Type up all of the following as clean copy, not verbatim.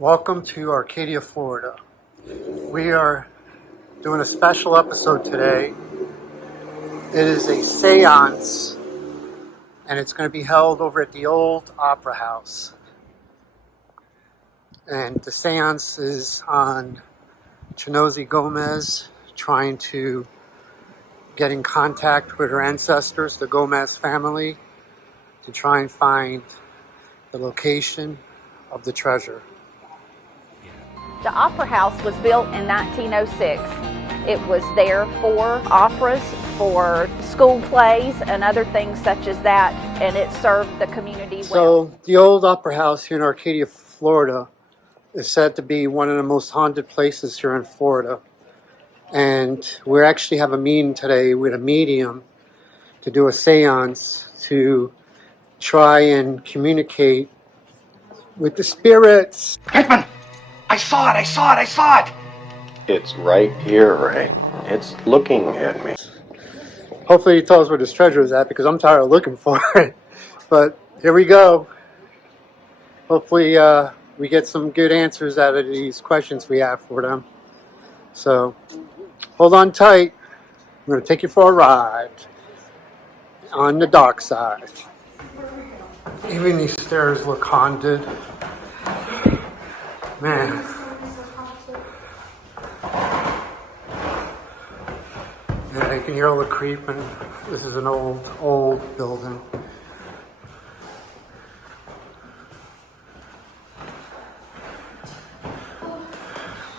Welcome to Arcadia, Florida. We are doing a special episode today. It is a seance, and it's going to be held over at the old Opera House. And the seance is on Chinozi Gomez trying to get in contact with her ancestors, the Gomez family, to try and find the location of the treasure. The Opera House was built in 1906. It was there for operas, for school plays, and other things such as that, and it served the community well. So the old Opera House here in Arcadia, Florida is said to be one of the most haunted places here in Florida. And we actually have a meeting today with a medium to do a seance to try and communicate with the spirits. Hitman! I saw it! It's right here, Ray. It's looking at me. Hopefully he tells us where this treasure is at, because I'm tired of looking for it. But here we go. Hopefully we get some good answers out of these questions we have for them. So hold on tight. I'm going to take you for a ride on the dark side. Even these stairs look haunted. Man. Yeah, you can hear all the creeping. This is an old building.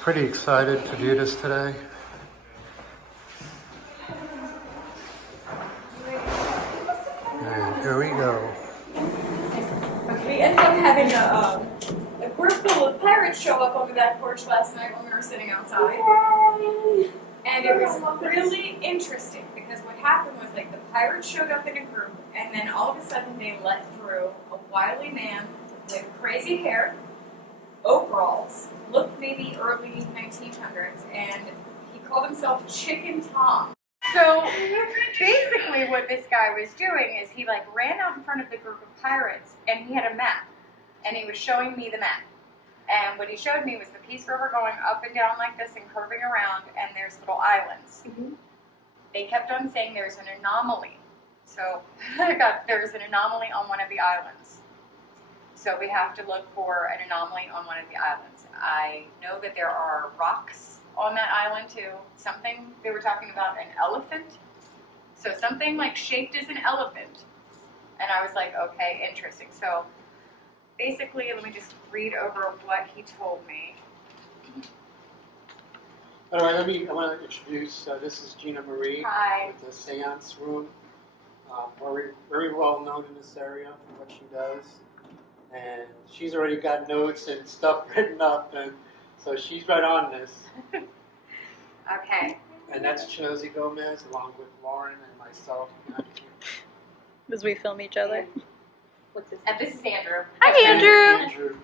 Pretty excited to do this today. And here we go. We ended up having a group full of pirates show up over that porch last night when we were sitting outside. And it was really interesting because what happened was, like, the pirates showed up in a group, and then all of a sudden they let through a wily man with crazy hair, overalls, looked maybe early 1900s, and he called himself Chicken Tom. So basically what this guy was doing is he ran out in front of the group of pirates, and he had a map, and he was showing me the map. And what he showed me was the Peace River going up and down like this and curving around, and there's little islands. Mm-hmm. They kept on saying there's an anomaly. So there's an anomaly on one of the islands. So we have to look for an anomaly on one of the islands. I know that there are rocks on that island too. Something, they were talking about an elephant. So something shaped as an elephant. And I was like, okay, interesting. So basically, let me just read over what he told me. All right, I want to introduce, this is Gina Marie. Hi. With the Seance Room. Very well known in this area for what she does. And she's already got notes and stuff written up, and so she's right on this. Okay. And that's Chinozi Gomez, along with Lauren and myself. As we film each other. What's this? And this is Andrew. Hi, Andrew.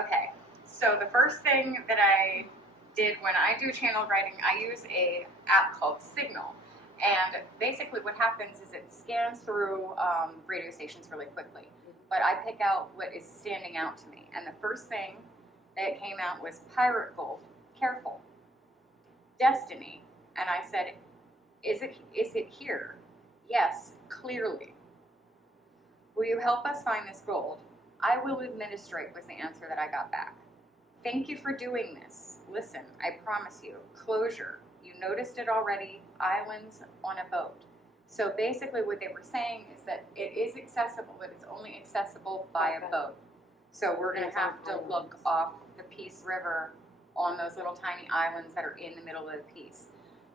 Okay. So the first thing that I did when I do channel writing, I use a app called Signal. And basically what happens is it scans through radio stations really quickly. But I pick out what is standing out to me. And the first thing that came out was Pirate Gold. Careful. Destiny. And I said, is it here? Yes, clearly. Will you help us find this gold? I will administrate was the answer that I got back. Thank you for doing this. Listen, I promise you. Closure. You noticed it already. Islands on a boat. So basically what they were saying is that it is accessible, but it's only accessible by a boat. So we're going to have to look off the Peace River on those little tiny islands that are in the middle of the Peace.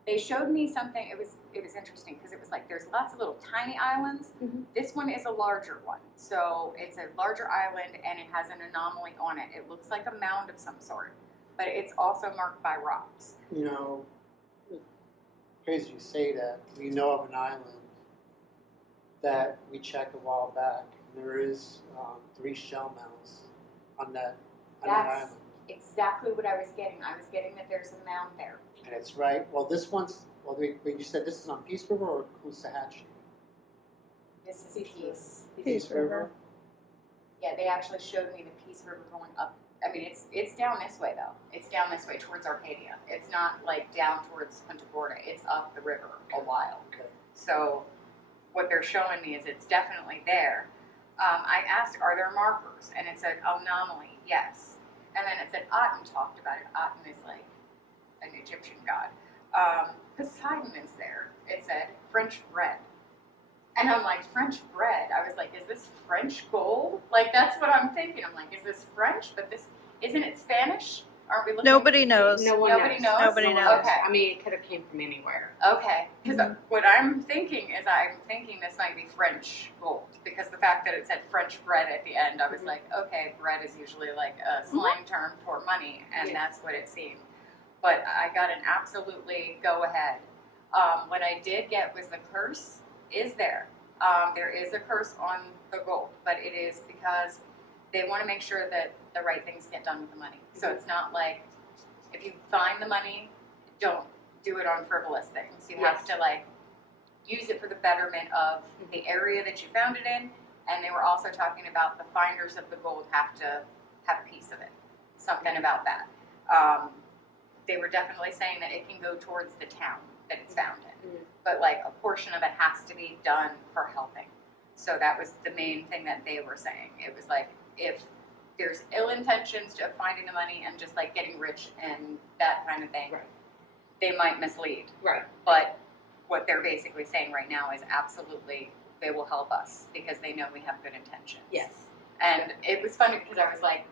They showed me something, it was interesting because it was there's lots of little tiny islands. Mm-hmm. This one is a larger one. So it's a larger island and it has an anomaly on it. It looks like a mound of some sort, but it's also marked by rocks. You know, crazy you say that. We know of an island that we checked a while back. There is 3 shell mounds on that island. Exactly what I was getting. I was getting that there's a mound there. And it's right. Well, this one's. Well, wait, you said this is on Peace River or Caloosahatchee? This is Peace. Peace River. Yeah, they actually showed me the Peace River going up. I mean, it's down this way though. It's down this way towards Arcadia. It's not like down towards Punta Gorda. It's up the river a while. Okay. So what they're showing me is it's definitely there. I asked, are there markers? And it said anomaly, yes. And then it said Aten talked about it. Aten is like an Egyptian god. Poseidon is there. It said French bread. And I'm like, French bread? I was like, is this French gold? Like, that's what I'm thinking. I'm like, is this French? But this, isn't it Spanish? Aren't we looking? Nobody knows. Nobody knows? Nobody knows. Okay. I mean, it could have came from anywhere. Okay. Because what I'm thinking is this might be French gold. Because the fact that it said French bread at the end, I was like, okay, bread is usually like a slang term for money. And that's what it seemed. But I got an absolutely go ahead. What I did get was the curse is there. There is a curse on the gold, but it is because they want to make sure that the right things get done with the money. So it's not like if you find the money, don't do it on frivolous things. You have to like use it for the betterment of the area that you found it in. And they were also talking about the finders of the gold have to have a piece of it. Something about that. They were definitely saying that it can go towards the town that it's found in. But like a portion of it has to be done for helping. So that was the main thing that they were saying. It was like if there's ill intentions of finding the money and just like getting rich and that kind of thing, they might mislead. Right. But what they're basically saying right now is absolutely they will help us because they know we have good intentions. Yes. And it was funny because I was like,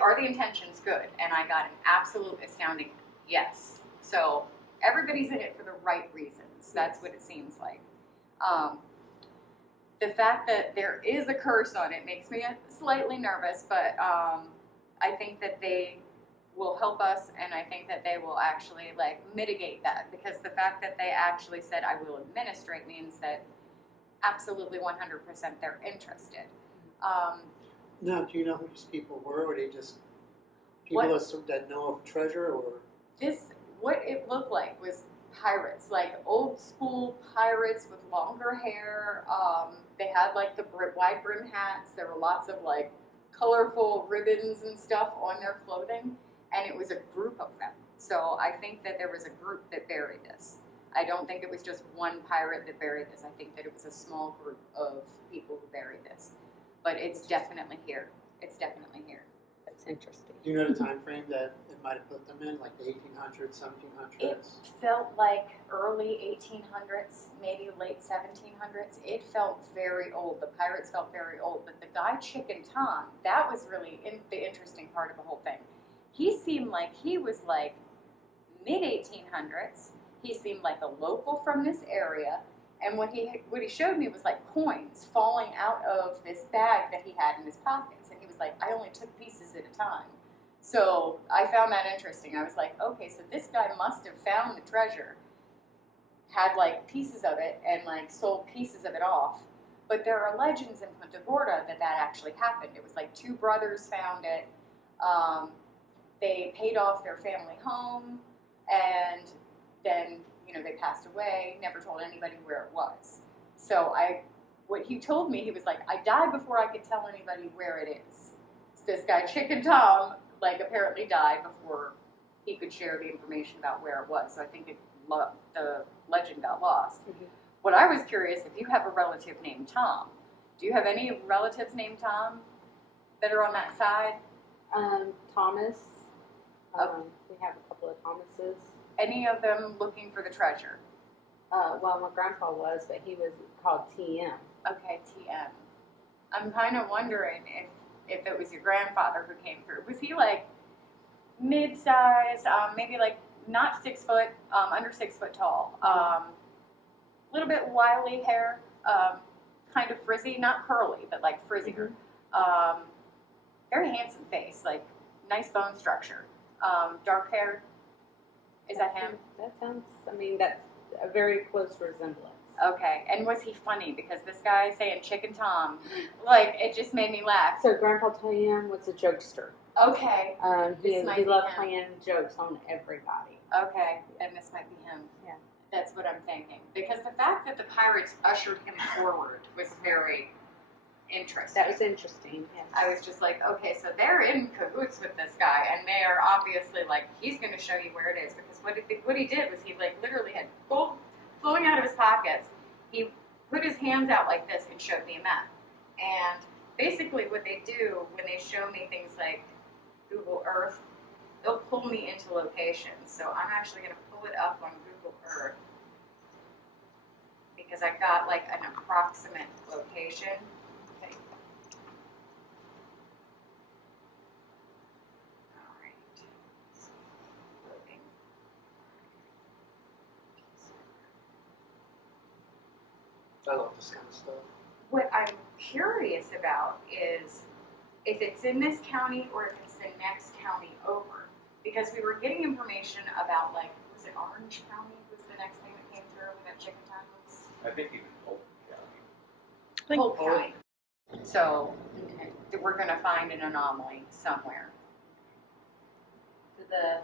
are the intentions good? And I got an absolute astounding yes. So everybody's in it for the right reasons. That's what it seems like. The fact that there is a curse on it makes me slightly nervous, but I think that they will help us, and I think that they will actually like mitigate that, because the fact that they actually said I will administrate means that absolutely 100% they're interested. Now, do you know who these people were? Were they just people that know of treasure, or? What it looked like was pirates, like old school pirates with longer hair. They had like the wide brim hats. There were lots of like colorful ribbons and stuff on their clothing, and it was a group of them. So I think that there was a group that buried this. I don't think it was just one pirate that buried this. I think that it was a small group of people who buried this. But it's definitely here. It's definitely here. That's interesting. Do you know the time frame that it might have put them in, like the 1800s, 1700s? It felt like early 1800s, maybe late 1700s. It felt very old. The pirates felt very old. But the guy Chicken Tom, that was really the interesting part of the whole thing. He seemed like he was like mid-1800s. He seemed like a local from this area. And what he showed me was like coins falling out of this bag that he had in his pockets. And he was like, I only took pieces at a time. So I found that interesting. I was like, okay, so this guy must have found the treasure, had like pieces of it, and like sold pieces of it off. But there are legends in Punta Gorda that actually happened. It was like two brothers found it. They paid off their family home, and then they passed away, never told anybody where it was. So what he told me, he was like, I died before I could tell anybody where it is. So this guy, Chicken Tom, like apparently died before he could share the information about where it was. So I think the legend got lost. Mm-hmm. What I was curious, if you have a relative named Tom, do you have any relatives named Tom that are on that side? Thomas. We have a couple of Thomases. Any of them looking for the treasure? Well, my grandpa was, but he was called TM. Okay, TM. I'm kind of wondering if it was your grandfather who came through. Was he like mid-size, maybe like not 6 foot, under 6 foot tall, a little bit wily hair, kind of frizzy, not curly, but like frizzier. Very handsome face, like nice bone structure. Dark hair. Is that him? That sounds, that's a very close resemblance. Okay, and was he funny? Because this guy saying Chicken Tom, like, it just made me laugh. So Grandpa TM was a jokester. Okay. He loved playing jokes on everybody. Okay, and this might be him. Yeah. That's what I'm thinking. Because the fact that the pirates ushered him forward was very interesting. That was interesting. Yes. I was just like, okay, so they're in cahoots with this guy, and they are obviously like, he's going to show you where it is, because what he did was he like literally had gold flowing out of his pockets. He put his hands out like this and showed me a map. And basically what they do when they show me things like Google Earth, they'll pull me into locations. So I'm actually going to pull it up on Google Earth because I got like an approximate location. Okay. All right. So, loading. I love this kind of stuff. What I'm curious about is if it's in this county or if it's the next county over. Because we were getting information about, like, was it Orange County was the next thing that came through when that chicken time was? I think even Polk County. Polk County. So we're going to find an anomaly somewhere. Did the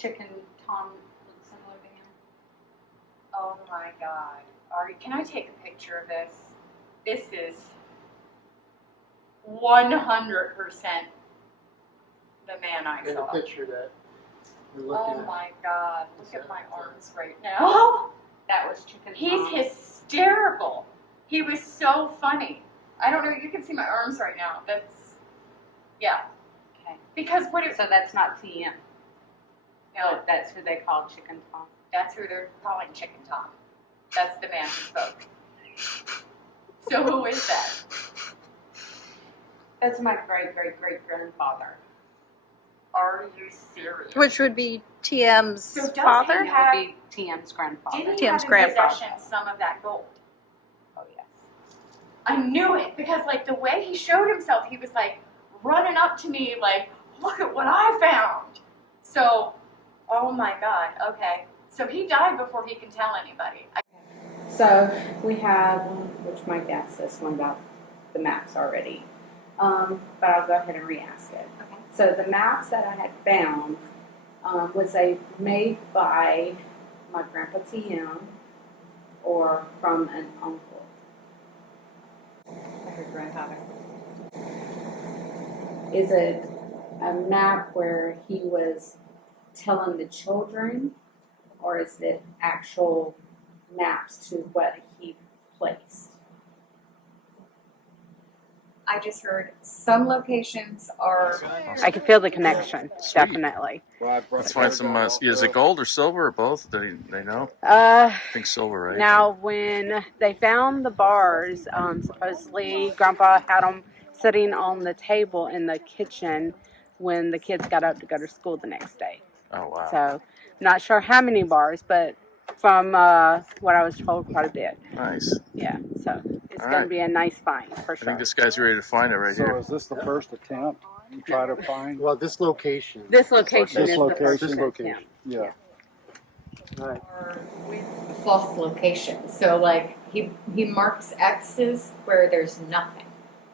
chicken Tom look similar to him? Oh my God. Ari, can I take a picture of this? This is 100% the man I In saw. a picture that you're looking Oh at. my God, look at my arms right now. That was chicken He's Tom. hysterical. He was so funny. I don't know, you can see my arms right now. That's, yeah. Okay. Because what it, So that's not TM. no, That's who they called chicken Tom. that's who they're calling Chicken Tom. That's the man who spoke. So who is that? That's my great-great-great-grandfather. Are you serious? Which would be TM's So does he father? That would be TM's grandfather. Did he Tim's have in grandfather. possession some of that gold? Oh, yes. I knew it because, like, the way he showed himself, he was like running up to me, like, "Look at what I found." So, oh my God. Okay, so he died before he can tell anybody. So we have, which my dad says one about the maps already, but I'll go ahead and re-ask it. Okay. So the maps that I had found was they made by my grandpa TM or from an uncle. Her grandfather. Is it a map where he was telling the children, or is it actual maps to what he placed? I just heard some locations are. I can feel the connection, definitely. Let's find some. Is it gold or silver or both? Do they know? Uh, I think silver, right? Now, when they found the bars, supposedly Grandpa had them sitting on the table in the kitchen when the kids got up to go to school the next day. Oh wow. So, not sure how many bars, but from what I was told, quite a bit. Nice. Yeah, so it's All going to right. be a nice find for I sure. think this guy's ready to find it right So here. is this the first attempt to try to find? Well, this location. This location This is location? the first attempt. Yeah. All right. With false locations. So like he marks X's where there's nothing,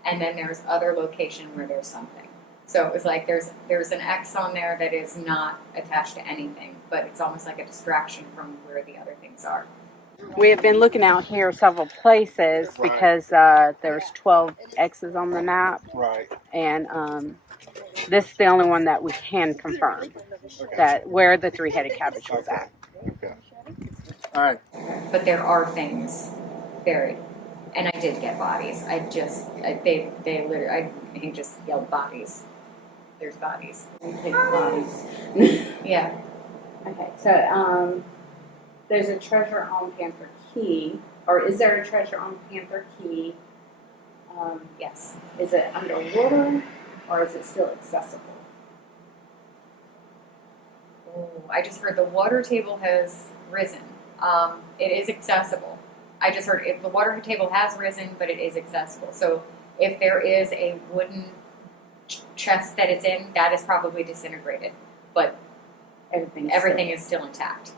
and then there's other location where there's something. So it was like there's an X on there that is not attached to anything, but it's almost like a distraction from where the other things are. We have been looking out here several places because there's 12 X's on the map, Right. and this is the only one that we can confirm that where the three-headed cabbage was at. Okay. All right. But there are things buried, and I did get bodies. They literally he just yelled bodies. There's bodies. Bodies. Yeah. Okay, so there's a treasure on Panther Key, or is there a treasure on Panther Key? Yes. Is it underwater, or is it still accessible? Oh, I just heard the water table has risen. It is accessible. I just heard if the water table has risen, but it is accessible. So if there is a wooden chest that it's in, that is probably disintegrated, but everything is still intact.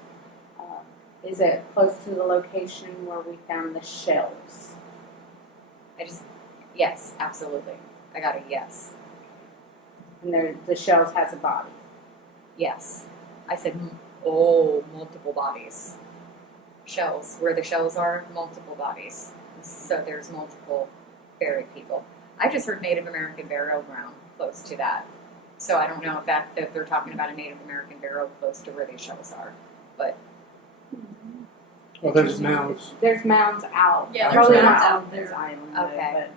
Is it close to the location where we found the shells? Yes, absolutely. I got a yes. And the shells has a body. Yes. I said, multiple bodies. Shells. Where the shells are, multiple bodies. So there's multiple buried people. I just heard Native American burial ground close to that. So I don't know if they're talking about a Native American burial close to where these shells are. But Well, there's mounds. There's mounds out. Yeah, there's Probably mounds not out on this island, Okay. but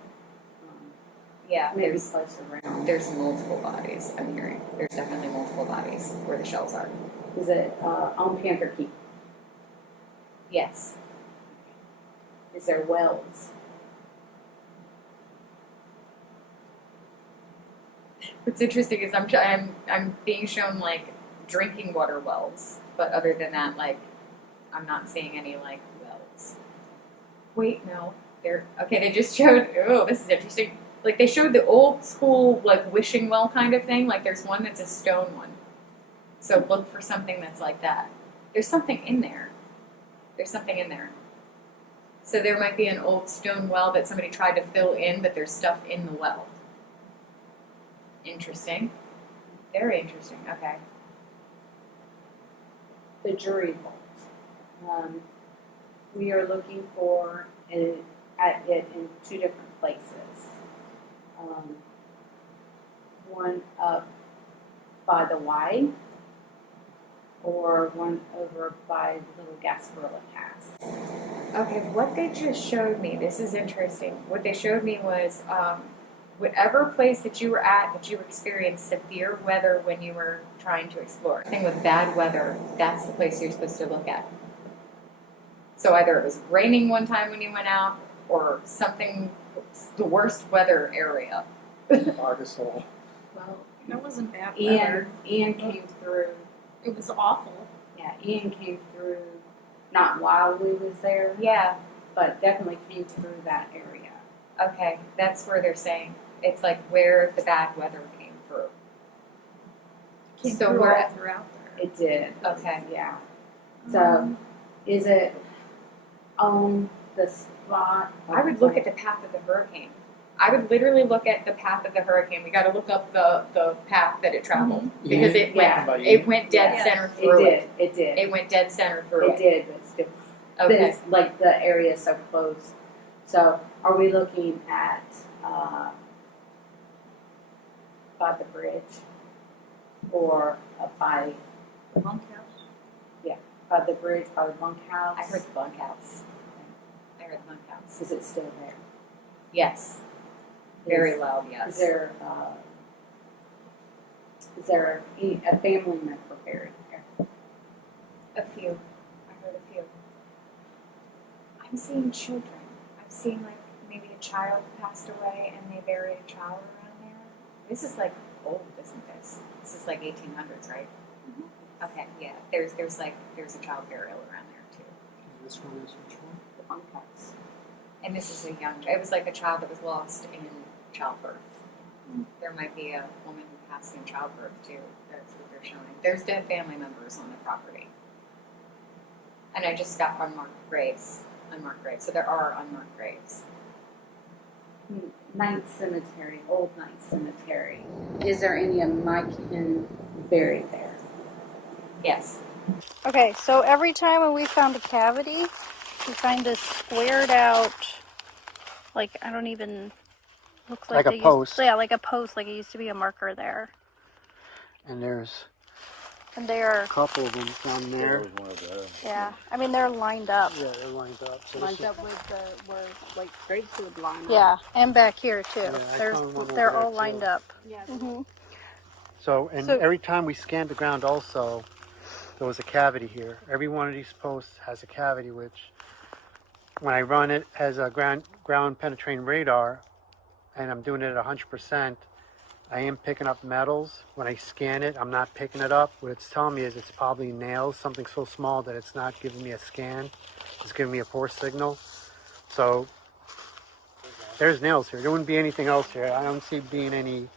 yeah, maybe there's close around. there's multiple bodies, I'm hearing. There's definitely multiple bodies where the shells are. Is it on Panther Key? Yes. Is there wells? What's interesting is I'm being shown like drinking water wells, but other than that, like I'm not seeing any like wells. Wait, no, they're okay. They just showed. Oh, this is interesting. Like they showed the old school like wishing well kind of thing. Like there's one that's a stone one. So look for something that's like that. There's something in there. There's something in there. So there might be an old stone well that somebody tried to fill in, but there's stuff in the well. Interesting. Very interesting. Okay. The jury vault. We are looking for it in two different places. One up by the Y, or one over by Little Gasparilla Pass. Okay, what they just showed me, this is interesting. What they showed me was whatever place that you were at that you experienced severe weather when you were trying to explore. The thing with bad weather, that's the place you're supposed to look at. So either it was raining one time when you went out, or something, the worst weather area. Arkansas. Well, that wasn't bad weather. Ian came through. It was awful. Yeah, Ian came through, not while we was there, Yeah, but definitely came through that area. okay, that's where they're saying. It's like where the bad weather came through. Came So through we're all at- throughout there. It did. Okay. Yeah. So, is it on the spot? I would look at the path of the hurricane. I would literally look at the path of the hurricane. We got to look up the path that it traveled because it went Yeah. dead Yeah. center It through it. did. It did. It went dead center through It it. did, but still. But Okay. it's like the area is so close. So, are we looking at by the bridge, or by The bunkhouse. by the bridge, by the bunkhouse? I heard the bunkhouse. I heard the bunkhouse. Is it still there? Yes. Very Is- loud. Yes. Is there a family member buried there? A few. I heard a few. I'm seeing children. I'm seeing like maybe a child passed away and they buried a child around there. This is like old, isn't this? This is like 1800s, right? Mm-hmm. Okay, yeah. There's a child burial around there too. This one is which one? The bunkhouse. And this is it was like a child that was lost in childbirth. There might be a woman who passed in childbirth too. That's what they're showing. There's dead family members on the property. And I just got unmarked graves. So there are unmarked graves. Ninth Cemetery, Old Ninth Cemetery. Is there any of my kin buried there? Yes. Okay, so every time when we found a cavity, we find this squared out, like, I don't even, looks like Like a they post. Yeah, like a post, like it used to be a marker there. And there's And they are, a couple of them down there. yeah, I mean, they're lined up. Yeah, they're lined up. So this Lined is- up with where like graves would line up. Yeah, and back here too. Yeah, I There's, found one they're over all there, lined too. up. Yeah. Hmm. So, and So- every time we scanned the ground also, there was a cavity here. Every one of these posts has a cavity, which when I run it as a ground penetrating radar, and I'm doing it at 100%, I am picking up metals. When I scan it, I'm not picking it up. What it's telling me is it's probably nails, something so small that it's not giving me a scan. It's giving me a poor signal. So there's nails here. There wouldn't be anything else here. I don't see being any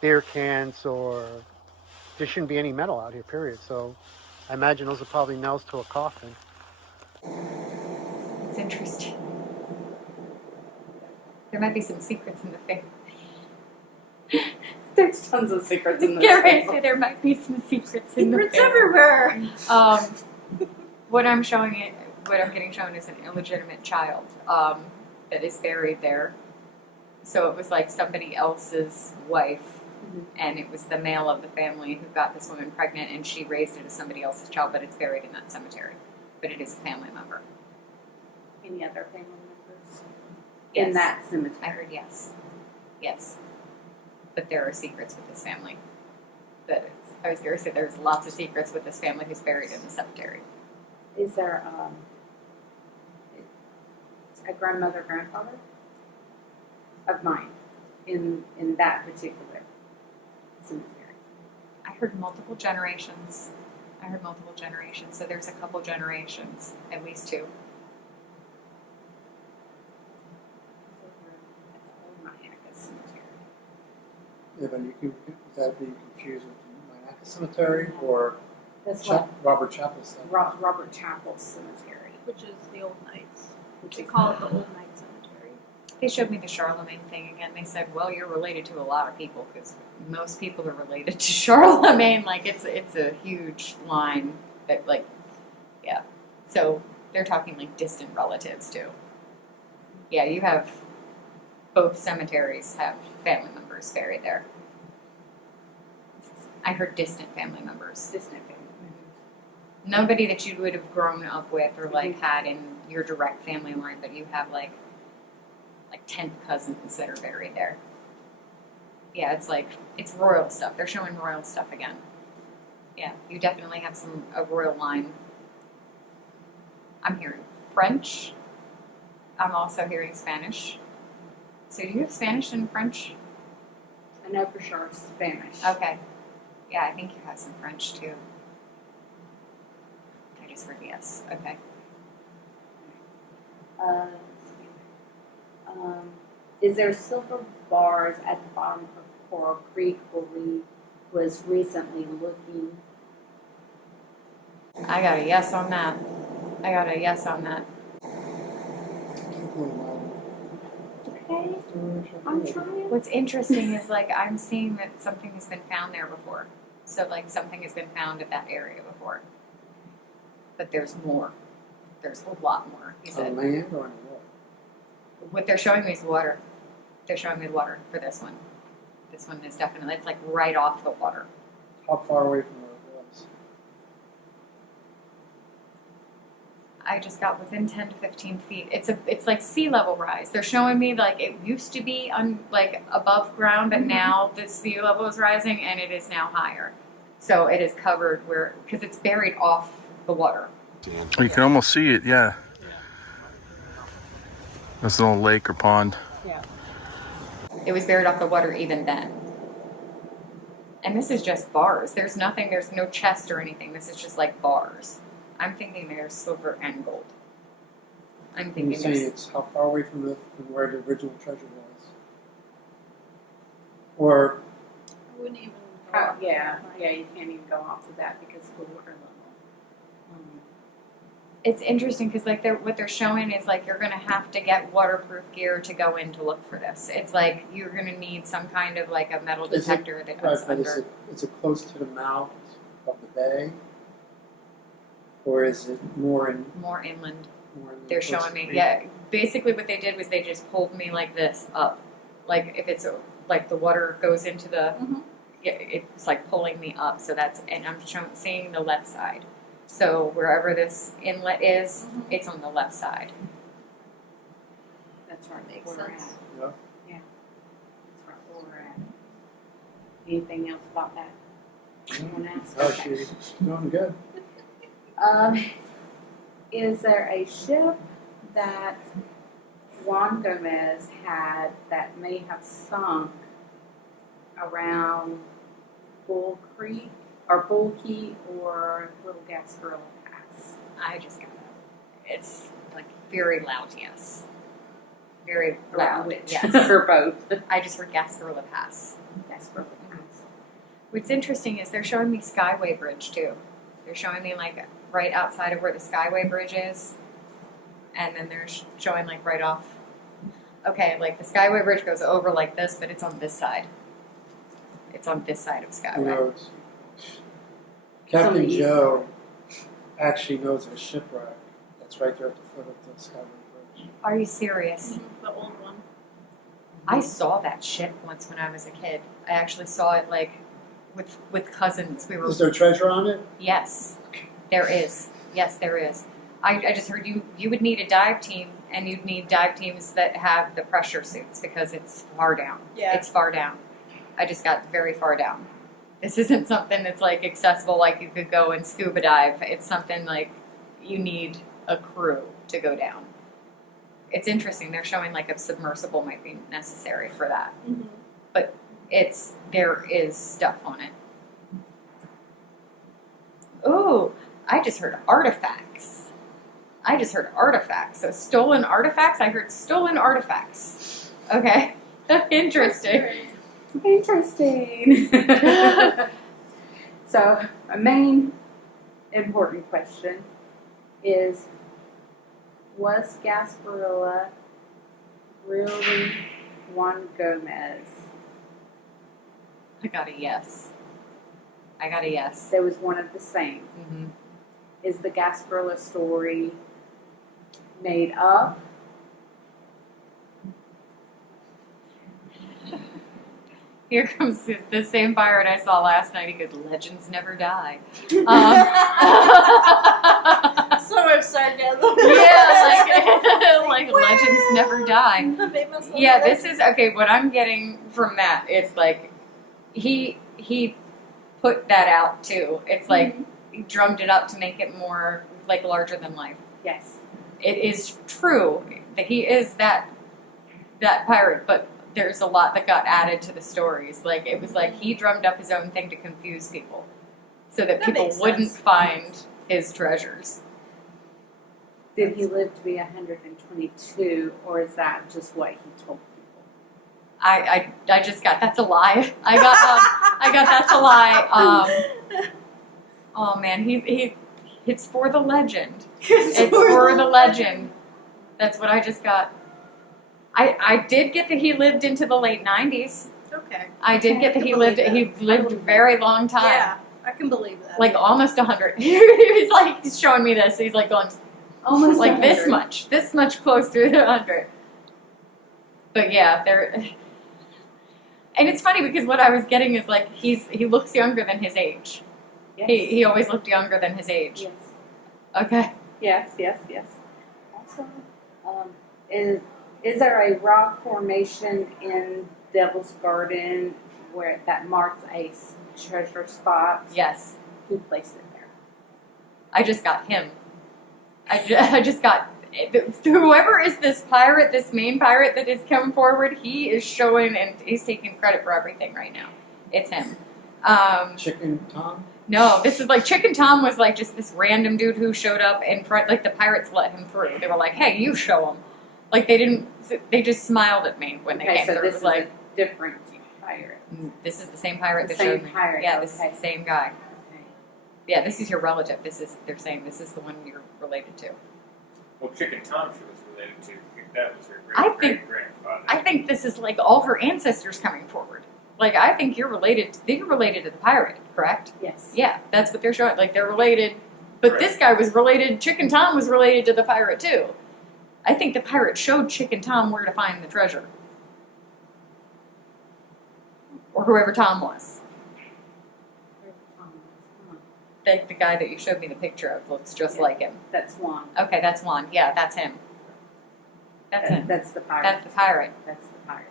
beer cans, or there shouldn't be any metal out here, period. So I imagine those are probably nails to a coffin. It's interesting. There might be some secrets in the family. There's tons of secrets in this. Gary say there might be some secrets in the Secrets family. everywhere. What I'm getting shown is an illegitimate child that is buried there. So it was like somebody else's wife, Mhm. and it was the male of the family who got this woman pregnant, and she raised it as somebody else's child, but it's buried in that cemetery. But it is a family member. Any other family members in Yes. that I cemetery? heard yes. Yes. But there are secrets with this family. But I was going to say there's lots of secrets with this family who's buried in the cemetery. Is there a grandmother, grandfather of mine in that particular cemetery? I heard multiple generations. So there's a couple generations, at least two. Yeah, but you can, would that be confused with the Manaka Cemetery or That's what Robert Chapel Cemetery? Robert Chapel Cemetery. Which is the Old Knights. They call it the Old Knights Cemetery. They showed me the Charlemagne thing again. They said, well, you're related to a lot of people because most people are related to Charlemagne. Like, it's a huge line that, like, yeah. So they're talking, like, distant relatives, too. Yeah, you have both cemeteries have family members buried there. I heard distant family members. Distant family. Nobody that you would have grown up with or like had in your direct family line, but you have like 10 cousins that are buried there. Yeah, it's royal stuff. They're showing royal stuff again. Yeah, you definitely have a royal line. I'm hearing French. I'm also hearing Spanish. So do you have Spanish and French? I know for sure Spanish. Okay. Yeah, I think you have some French too. I just heard yes. Okay. Is there silver bars at the bottom of Coral Creek where we was recently looking? I got a yes on that. Okay, I'm trying. What's interesting is like I'm seeing that something has been found there before. So like something has been found at that area before. But there's more. There's a lot more. He On said. land or on the water? What they're showing me is water. They're showing me the water for this one. This one is definitely, it's like right off the water. How far away from where it was? I just got within 10 to 15 feet. It's like sea level rise. They're showing me like it used to be like above ground, but now the sea level is rising and it is now higher. So it is covered because it's buried off the water. You can almost see it, yeah. That's an old lake or pond. Yeah. It was buried off the water even then. And this is just bars. There's no chest or anything. This is just like bars. I'm thinking there's silver and gold. I'm Can you thinking say it's how far away from where the original treasure was? Or I wouldn't even Yeah, you can't even go off of that because of the water level. it's interesting because like what they're showing is like you're gonna have to get waterproof gear to go in to look for this. It's like you're gonna need some kind of like a metal Is it- detector that goes but under. is it close to the mouth of the bay? Or is it more in More inland. They're They're showing me, yeah. Basically, what they did was they just pulled me like this up, like if it's like the water goes into the, yeah, it's like pulling me up. So and I'm seeing the left side. So wherever this inlet is, it's on the left side. That's right. Makes where we're sense. at. Yeah. That's right where we're at. Anything else about that? Anyone else? Oh, Okay. she's doing good. Is there a ship that Juan Gomez had that may have sunk around Bull Creek or Bull Key or Little Gasparilla Pass? I just got it's like very loud, yes. Very loud, Which? yes. Or both? I just heard Gasparilla Pass. Gasparilla Pass. What's interesting is they're showing me Skyway Bridge too. They're showing me like right outside of where the Skyway Bridge is, and then they're showing like right off. Okay, like the Skyway Bridge goes over like this, but it's on this side. It's on this side of Skyway. You know, Somebody Captain used Joe actually knows of a shipwreck that's right there at the foot of the Skyway Bridge. Are you serious? The old one. I saw that ship once when I was a kid. I actually saw it like with cousins. We were. Is there treasure on it? Yes, there is. Yes, there is. I just heard you would need a dive team, and you'd need dive teams that have the pressure suits because it's far down. Yeah. It's far down. I just got very far down. This isn't something that's like accessible, like you could go and scuba dive. It's something like you need a crew to go down. It's interesting. They're showing like a submersible might be necessary for that, but there is stuff on it. Ooh, I just heard artifacts. So stolen artifacts. I heard stolen artifacts. Okay, interesting. Interesting. So, a main important question is, was Gasparilla really Juan Gomez? I got a yes. There was one of the same. Mm-hmm. Is the Gasparilla story made up? Here comes the same pirate I saw last night. He goes, "Legends never die." So much sarcasm. Yeah, like legends never die. They must love Yeah, it. this is okay. What I'm getting from that is like he put that out too. It's like he drummed it up to make it more like larger than life. Yes. It is true that he is that pirate, but there's a lot that got added to the stories. Like it was like he drummed up his own thing to confuse people, so that people makes wouldn't sense. find his treasures. Did he live to be 122, or is that just what he told people? I just got that's a lie. I got that's a lie. Oh man, it's for the legend. It's for the legend. That's what I just got. I did get that he lived into the late 90s. Okay. I did get that he lived a very long time. Yeah, I can believe that. Like almost 100. He's like he's showing me this. He's like going Almost like 100. this much closer to 100. But yeah, and it's funny because what I was getting is like he looks younger than his age. Yes. He always looked younger than his age. Yes. Okay. Yes. Also, is there a rock formation in Devil's Garden where that marks a treasure spot? Yes. Who placed it there? I just got him. I just got whoever is this pirate, this main pirate that has come forward. He is showing and he's taking credit for everything right now. It's him. Chicken Tom? No, this is like Chicken Tom was like just this random dude who showed up in front. Like the pirates let him through. They were like, "Hey, you show him." Like they didn't. They just smiled at me when they came so through. this It was is like a different pirate. this is the same pirate The that showed same me. pirate, Yeah, this okay. is the same guy. Okay. Yeah, this is your relative. They're saying this is the one you're related to. Well, Chicken Tom she was related to. That was her great-great-grandfather. I think this is like all her ancestors coming forward. Like I think you're related. You're related to the pirate, correct? Yes. Yeah, that's what they're showing. Like they're related, but Correct. this guy was related. Chicken Tom was related to the pirate too. I think the pirate showed Chicken Tom where to find the treasure, or whoever Tom was. The guy that you showed me the picture of looks just like him. That's Juan. Okay, that's Juan. Yeah, that's him. That's him. That's the pirate. That's the pirate. That's the pirate.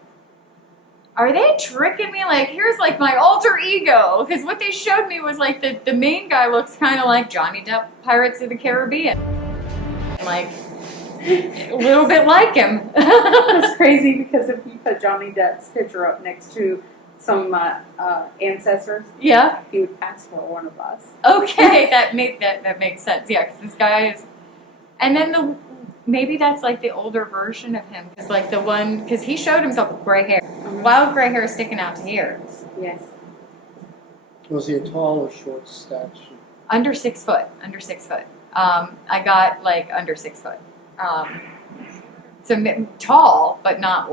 Are they tricking me? Like, here's like my alter ego. Because what they showed me was like the main guy looks kind of like Johnny Depp, Pirates of the Caribbean. Like, a little bit like him. That's crazy because if you put Johnny Depp's picture up next to some ancestors, Yeah. he would pass for one of us. Okay, that makes sense. Yeah, because this guy is, and then maybe that's like the older version of him. It's like the one because he showed himself with gray hair, wild gray hair sticking out to here. Yes. Was he a tall or short stature? Under 6 foot. Under 6 foot. I got like under 6 foot. So tall, but not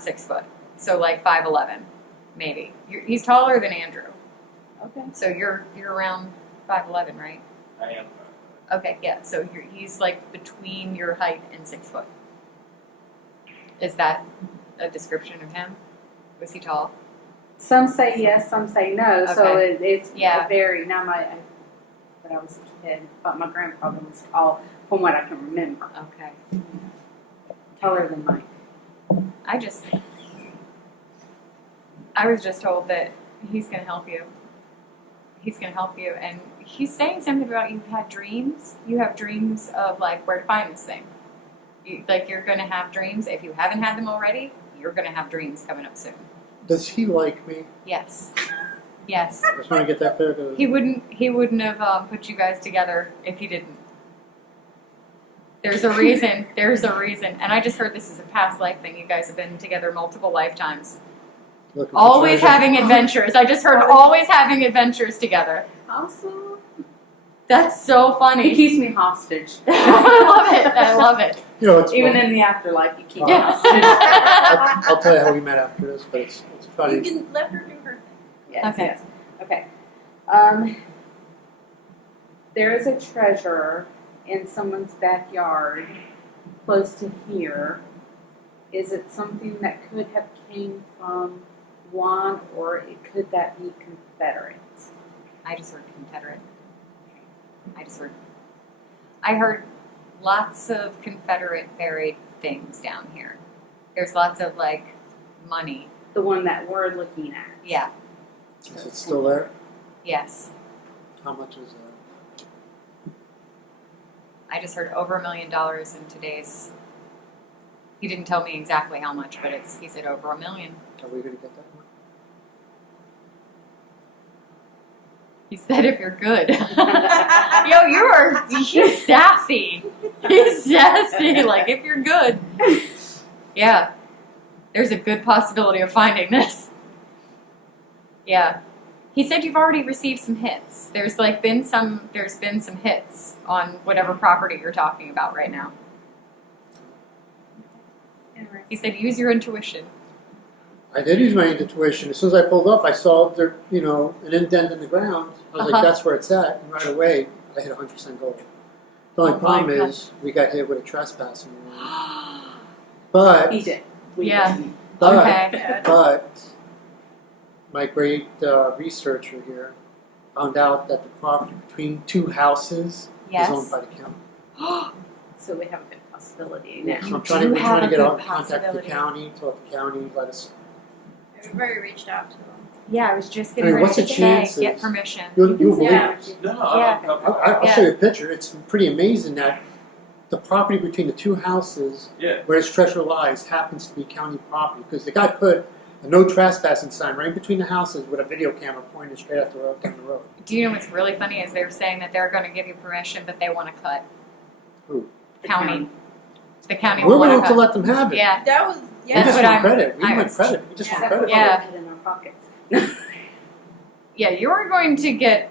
6 foot. So like 5'11", maybe. He's taller than Andrew. Okay. So you're around 5'11", right? I am. Okay, yeah. So he's like between your height and 6 foot. Is that a description of him? Was he tall? Some say yes, some say no. So Okay. it's Yeah. very. Now when I was a kid, but my grandfather was tall, from what I can remember, Okay. taller than Mike. I was just told that he's going to help you. He's going to help you. And he's saying something about you've had dreams. You have dreams of, like, where to find this thing. You're going to have dreams. If you haven't had them already, you're going to have dreams coming up soon. Does he like me? Yes. Yes. I just want to get that clear. 'Cause He wouldn't have put you guys together if he didn't. There's a reason. There's a reason. And I just heard this is a past life thing. You guys have been together multiple lifetimes. looking for Always treasure. having adventures. I just heard always having adventures together. Awesome. That's so He funny. keeps me hostage. I love it. I love it. You know, it's Even fun. in the afterlife, you keep me Yeah. hostage. I'll tell you how we met after this, but it's funny. You can let her do her thing. Yes, Okay. yes. Okay. There is a treasure in someone's backyard close to here. Is it something that could have came from one, or could that be Confederate? I just heard Confederate. I heard lots of Confederate buried things down here. There's lots of, like, money. The one that we're looking at. Yeah. Is it still there? Yes. How much is that? I just heard over $1 million in today's. He didn't tell me exactly how much, but he said over $1 million. Are we going to get that one? He said if you're good. Yo, he's sassy. He's sassy. Like, if you're good. Yeah. There's a good possibility of finding this. Yeah. He said you've already received some hits. There's been some hits on whatever property you're talking about right now. He said use your intuition. I did use my intuition. As soon as I pulled up, I saw there, an indent in the ground. I was like, that's where it's at. And right away, I hit 100% gold. The only problem is we got hit with a trespassing warrant. But He did. We Yeah. didn't. Okay. But my great researcher here found out that the property between two houses Yes. is owned by the county. So we have a good possibility Yeah, now. so we're do trying to have a get good in contact with the possibility. county, to let the county let us. We've already reached out to them. Yeah, I was just I getting mean, ready what's to the say chances? get permission. You'll believe Yeah. it. No, Yeah. I'll show you a picture. It's pretty amazing that the property between the two houses Yeah. where this treasure lies happens to be county property because the guy put a no trespassing sign right between the houses with a video camera pointed straight at the road down the road. Do you know what's really funny is they're saying that they're going to give you permission, but they want to cut. Who? County. The county We're will want willing to to cut. let them have it. Yeah. That was, We yeah. That's just what want credit. We I want was- credit. We just want credit. Yeah. Put it in our pockets. Yeah, you're going to get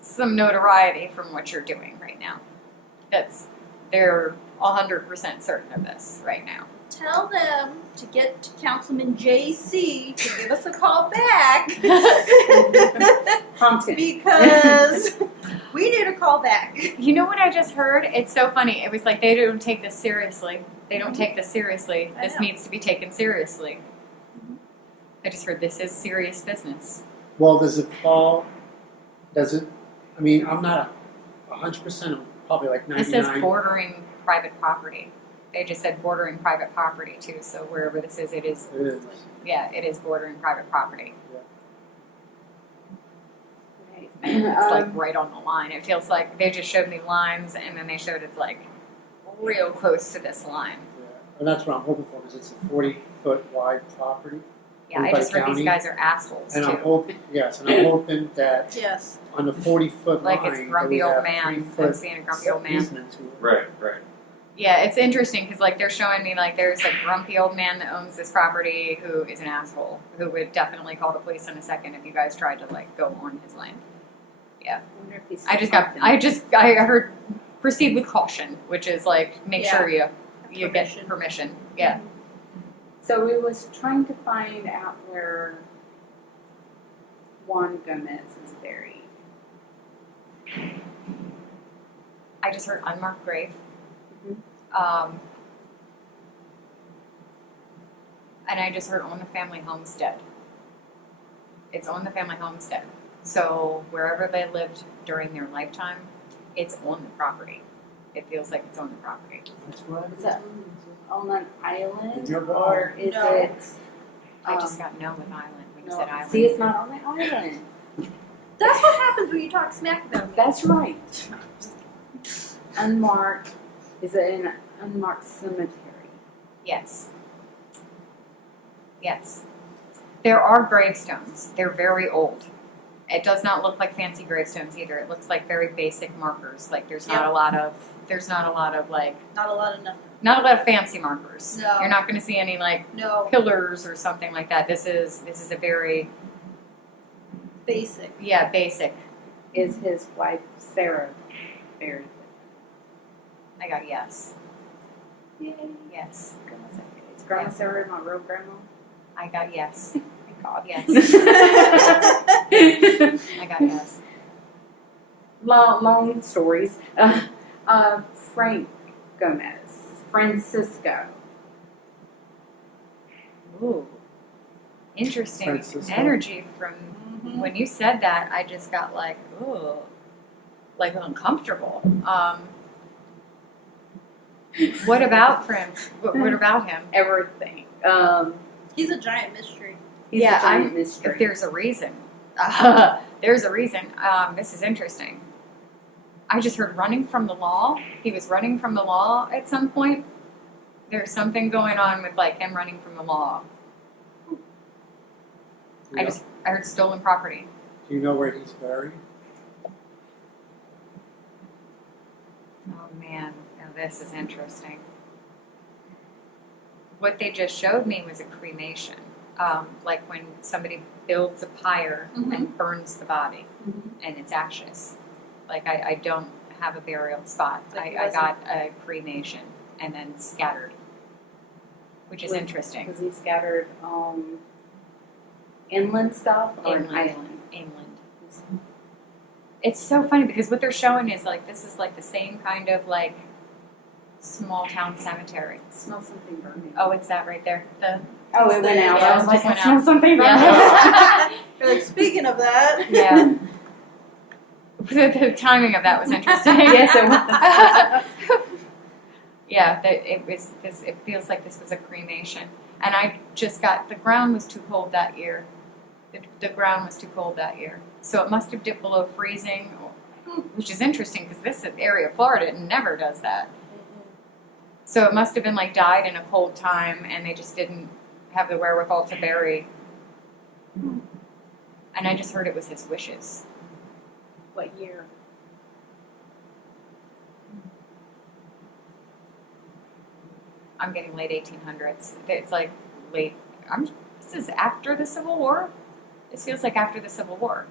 some notoriety from what you're doing right now. They're 100% certain of this right now. Tell them to get to Councilman JC to give us a call back. Content. Because we need a call back. You know what I just heard? It's so funny. It was like they don't take this seriously. They don't take this seriously. I This know. needs to be taken seriously. I just heard this is serious business. Well, does it fall? Does it? I mean, I'm not 100%. I'm probably like 99. This says bordering private property. They just said bordering private property too. So wherever this is, it is. It is. Yeah, it is bordering private property. Okay. It's like right on the line. It feels like they just showed me lines, and then they showed it's like real close to this line. Yeah. And that's what I'm hoping for because it's a 40-foot wide property. Yeah, Owned I by just the heard county. these guys are assholes And I'm too. hoping, yes, and I'm hoping that Yes. on the 40-foot Like line, it's that grumpy we old have man. 3-foot I'm seeing a grumpy old man. easement to it. Right, right. Yeah, it's interesting because like they're showing me like there's a grumpy old man that owns this property who is an asshole who would definitely call the police in a second if you guys tried to like go on his land. Yeah, Wonder if he's I heard proceed with caution, which is like make Yeah. sure you Permission. get permission. Yeah. So we was trying to find out where Juan Gomez is buried. I just heard unmarked grave. Mhm. And I just heard on the family homestead. It's on the family homestead. So wherever they lived during their lifetime, it's on the property. It feels like it's on the property. Is that on an island, Your ball. or is No. it? I just got no with island when you No. said island. See, it's not on the island. That's what happens when you talk smack about me. That's right. Unmarked. Is it an unmarked cemetery? Yes. Yes. There are gravestones. They're very old. It does not look like fancy gravestones either. It looks like very basic markers. Like there's not a lot of like Not a lot of nothing. not a lot of fancy markers. No. You're not going to see any like No. pillars or something like that. This is a very Basic. basic. Is his wife Sarah buried I got yes. with him? Yay. Yes. Is Grandma Sarah my real grandma? I got yes. Thank God. Yes. I got yes. Long stories. Frank Gomez, Francisco. Ooh. Interesting Francisco. energy from when you said that. I just got like, ooh, like uncomfortable. What about Frank? What about him? Everything. He's a giant mystery. He's Yeah, a giant If mystery. there's a reason, there's a reason. This is interesting. I just heard running from the law. He was running from the law at some point. There's something going on with like him running from the law. Yeah. I heard stolen property. Do you know where he's buried? Oh man, now this is interesting. What they just showed me was a cremation. Like when somebody builds a pyre and burns the body and it's ashes. Like I don't have a burial spot. Like I got a cremation and then scattered, which is interesting. Was he scattered inland stuff or an Inland. island? Inland. It's so funny because what they're showing is like this is like the same kind of like small town cemetery. Smell something burning. Oh, it's that right there. The Oh, it went out. I was like, just went I smell out. something burning. Yeah. You're like, speaking of that. Yeah. The timing of that was interesting. Yes, it was. Yeah, it feels like this was a cremation. And I just got, the ground was too cold that year. The ground was too cold that year. So it must have dipped below freezing, which is interesting because this area of Florida never does that. So it must have been like died in a cold time and they just didn't have the wherewithal to bury. And I just heard it was his wishes. What year? I'm getting late 1800s. It's like late. This is after the Civil War. This feels like after the Civil War.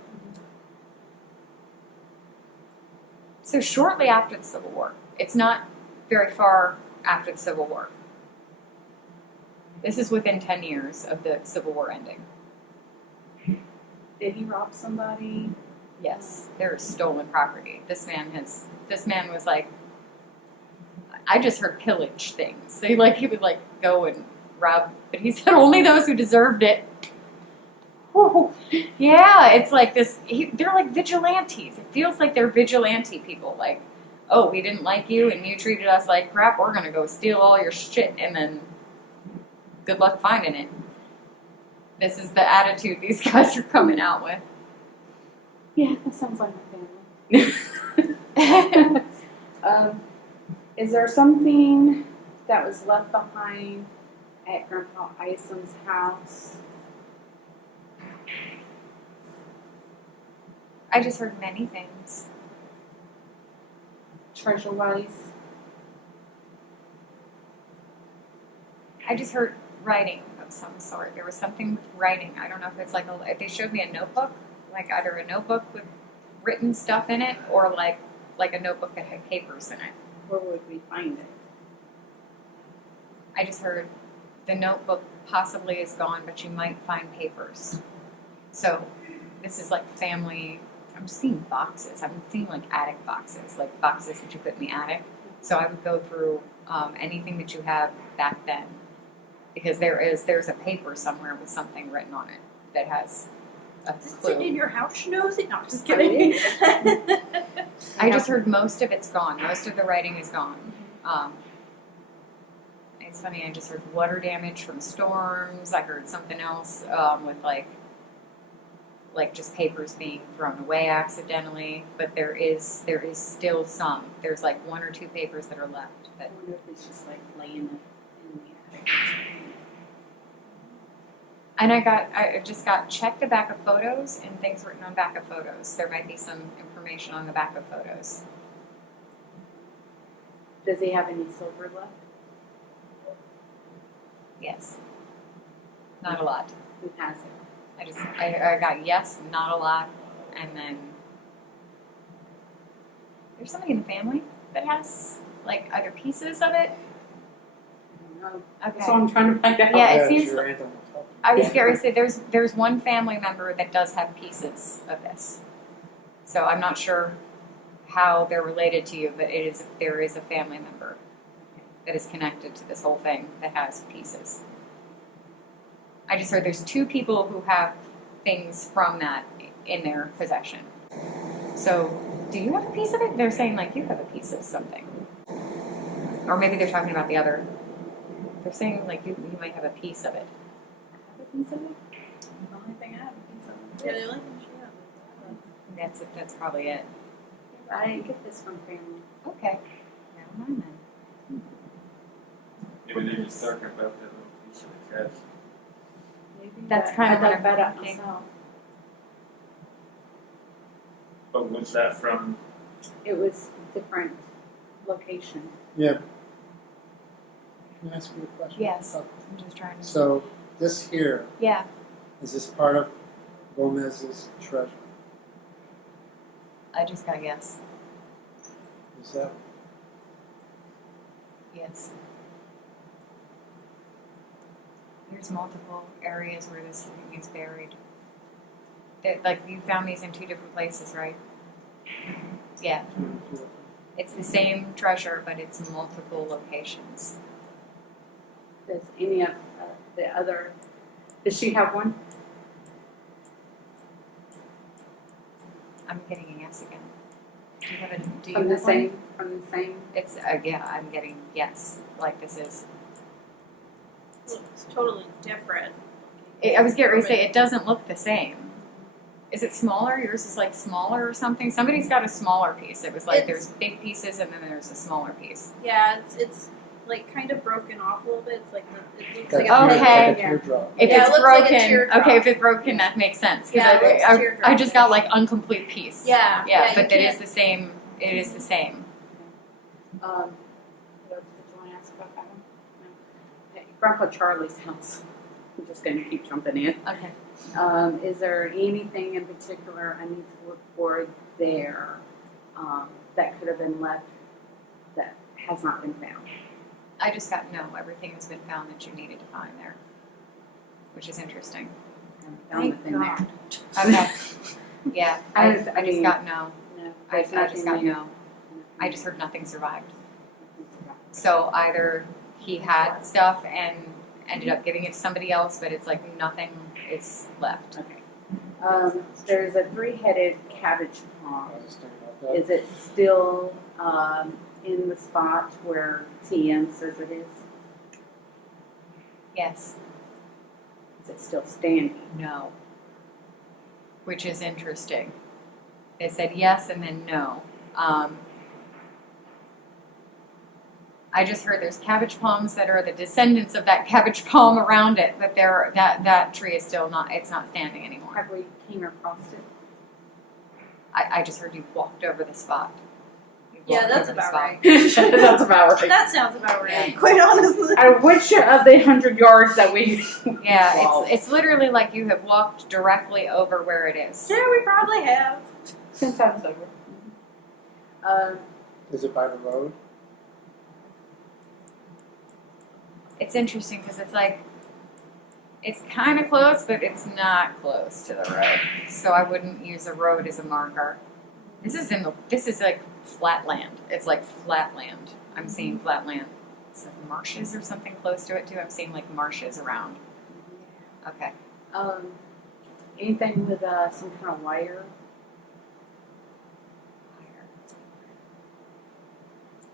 So shortly after the Civil War. It's not very far after the Civil War. This is within 10 years of the Civil War ending. Did he rob somebody? Yes, there is stolen property. This man was like, I just heard pillage things. So he would like go and rob, but he said only those who deserved it. Whew. Yeah, it's like this, they're like vigilantes. It feels like they're vigilante people. Like, oh, we didn't like you and you treated us like crap, we're going to go steal all your shit and then good luck finding it. This is the attitude these guys are coming out with. Yeah, that sounds like my family. Is there something that was left behind at Grandpa Isom's house? I just heard many things. Treasure-wise? I just heard writing of some sort. There was something with writing. I don't know if it's like if they showed me a notebook, like either a notebook with written stuff in it or like a notebook that had papers in it. Where would we find it? I just heard the notebook possibly is gone, but you might find papers. So this is like family. I'm seeing boxes. I'm seeing like attic boxes, like boxes that you put in the attic. So I would go through anything that you have back then because there's a paper somewhere with something written on it that has a Is it clue. sitting in your house nosy? No, I'm just kidding. I just heard most of it's gone. Most of the writing is gone. It's funny. I just heard water damage from storms. I heard something else with like just papers being thrown away accidentally. But there is still some. There's like 1 or 2 papers that are left. I wonder if it's just like laying in the attic or something. And I just got check the back of photos and things written on back of photos. There might be some information on the back of photos. Does he have any silver left? Yes. Not a lot. Who has it? I got yes, not a lot, and then there's somebody in the family that has like other pieces of it. No. Okay. So I'm trying to find out. Yeah, it seems. I was scared to say there's one family member that does have pieces of this, so I'm not sure how they're related to you, but there is a family member that is connected to this whole thing that has pieces. I just heard there's 2 people who have things from that in their possession. So, do you have a piece of it? They're saying like you have a piece of something, or maybe they're talking about the other. They're saying like you might have a piece of it. Piece of it? The only thing I have a piece of. Yeah, the only thing she has. That's probably it. I didn't get this from family. Okay. Never mind then. Maybe they're just talking about that little piece of the chest. Maybe That's kind of I what dug that I'm up thinking. myself. But was that from? It was different location. Yeah. Can I ask you a question? Yes. Oh. I'm just trying to. So this here, Yeah. is this part of Gomez's treasure? I just got yes. Is that? Yes. There's multiple areas where this thing is buried. Like you found these in 2 different places, right? Yeah. It's the same treasure, but it's multiple locations. Does any of the other? Does she have one? I'm getting a yes again. Do you have a? Do you From have the one? same? From the same? It's yeah. I'm getting yes. Like this is. Looks totally different. I was getting ready to say it doesn't look the same. Is it smaller? Yours is like smaller or something. Somebody's got a smaller piece. It was like there's big pieces and then there's a smaller piece. Yeah, it's like kind of broken off a little bit. It's like it looks That's like a okay. teardrop. If Yeah, it's it looks like a broken, teardrop. okay. If it's broken, that makes sense. Yeah, it looks I teardrop. just got like incomplete piece. Yeah, yeah, but you it is can't- the same. It is the same. What else did you want to ask about that one? No. Hey, Grandpa Charlie's house. I'm just going to keep jumping in. Okay. Is there anything in particular I need to look for there that could have been left that has not been found? I just got no. Everything has been found that you needed to find there, which is interesting. I haven't found nothing there. Okay. Yeah. I just mean, got no. No, I there's just got nothing no. I just heard nothing survived. So either he had stuff and ended up giving it to somebody else, but it's like nothing is left. Okay. There's a 3-headed cabbage palm. I was thinking about that. Is it still in the spot where TM says it is? Yes. Is it still standing? No. Which is interesting. They said yes and then no. I just heard there's cabbage palms that are the descendants of that cabbage palm around it, but that tree is still not, it's not standing anymore. Have we came across it? I just heard you walked over the spot. You Yeah, walked that's over the about spot. right. That's about right. That sounds about right. Yeah. Quite honestly. Out of which of the 100 yards that we? Yeah, Wow. it's literally like you have walked directly over where it is. Yeah, we probably have. 10 times over. Is it by the road? It's interesting because it's like, it's kind of close, but it's not close to the road. So I wouldn't use a road as a marker. This is like flat land. It's like flat land. I'm seeing flat land. some marshes or something close to it too. I'm seeing like marshes around. Okay. Anything with some kind of wire?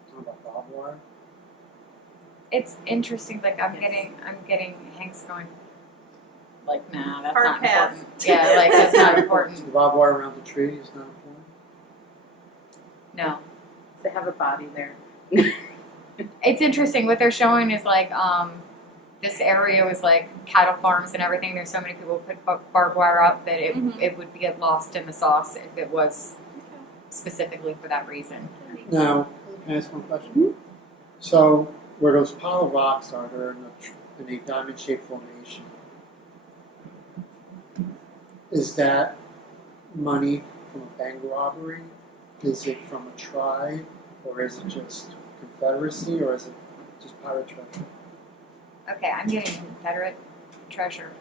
Talking about barbed wire? It's interesting. Like I'm getting Hank's going. Like, nah, that's Hard not pass. important. Yeah, like that's not important. The barbed wire around the tree is not important. No. They have a body there. It's interesting. What they're showing is like this area was like cattle farms and everything. There's so many people put barbed wire up that it would get lost in the sauce if it was specifically for that reason. Now, can I ask one question? So, where those pile of rocks are, they're in a diamond-shaped formation. Is that money from a bank robbery? Is it from a tribe? Or is it just Confederacy? Or is it just pirate treasure? Okay, I'm getting Confederate treasure.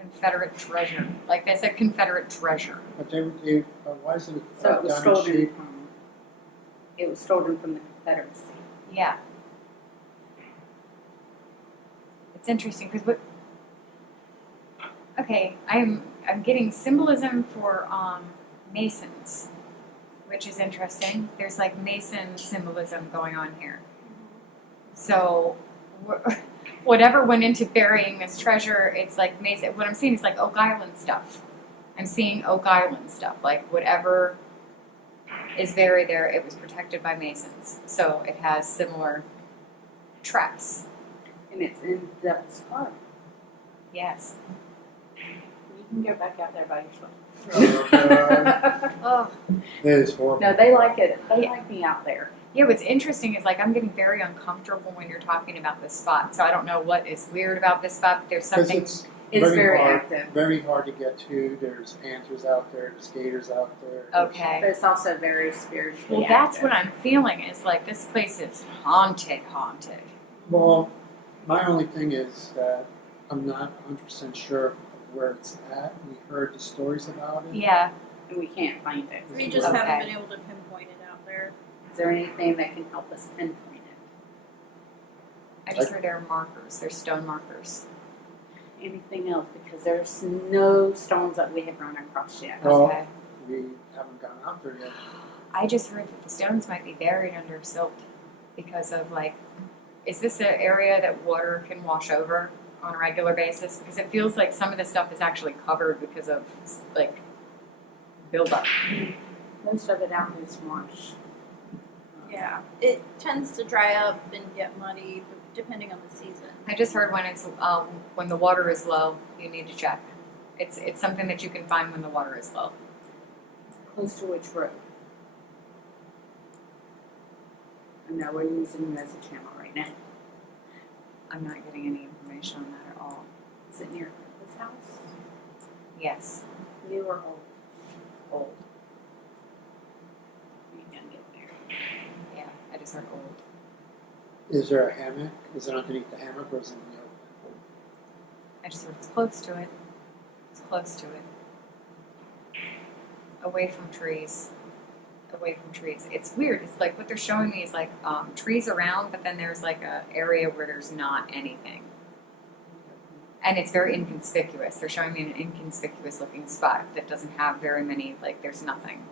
Confederate treasure. Like they said, Confederate treasure. But why is it So it was diamond stolen shaped? from. It was stolen from the Confederacy. Yeah. It's interesting because what? Okay, I'm getting symbolism for masons, which is interesting. There's like mason symbolism going on here. So whatever went into burying this treasure, it's like mason. What I'm seeing is like Oak Island stuff. I'm seeing Oak Island stuff. Like whatever is buried there, it was protected by masons. So it has similar traps. And it's in Devil's Park. Yes. You can go back out there by yourself. Oh. It is horrible. No, they like it. They like me out there. Yeah, what's interesting is like I'm getting very uncomfortable when you're talking about this spot. So I don't know what is weird about this spot, but there's something. It's very hard, active. Very hard to get to. There's panthers out there. There's gators out there. Okay. But it's also very spiritually Well, that's active. what I'm feeling. Is like this place is haunted. Well, my only thing is that I'm not 100% sure of where it's at. We heard the stories about it. Yeah. And we can't find it. We just Okay. haven't been able to pinpoint it out there. Is there anything that can help us pinpoint it? I just heard there are markers. There's stone markers. Anything else? Because there's no stones that we have run across yet. Well, Okay. we haven't gone out there yet. I just heard that the stones might be buried under silt because of like, is this an area that water can wash over on a regular basis? Because it feels like some of the stuff is actually covered because of like buildup. Most of it out is marsh. Yeah. It tends to dry up and get muddy depending on the season. I just heard when it's when the water is low, you need to check. It's something that you can find when the water is low. Close to which road? I know we're using it as a channel right now. I'm not getting any information on that at all. Is it near this house? Yes, New or old? old. We can get there. Yeah, I just heard old. Is there a hammock? Is it underneath the hammock or is it in the open? I just heard it's close to it. It's close to it. Away from trees. Away from trees. It's weird. It's like what they're showing me is like trees around, but then there's like a area where there's not anything. And it's very inconspicuous. They're showing me an inconspicuous looking spot that doesn't have very many, like there's nothing.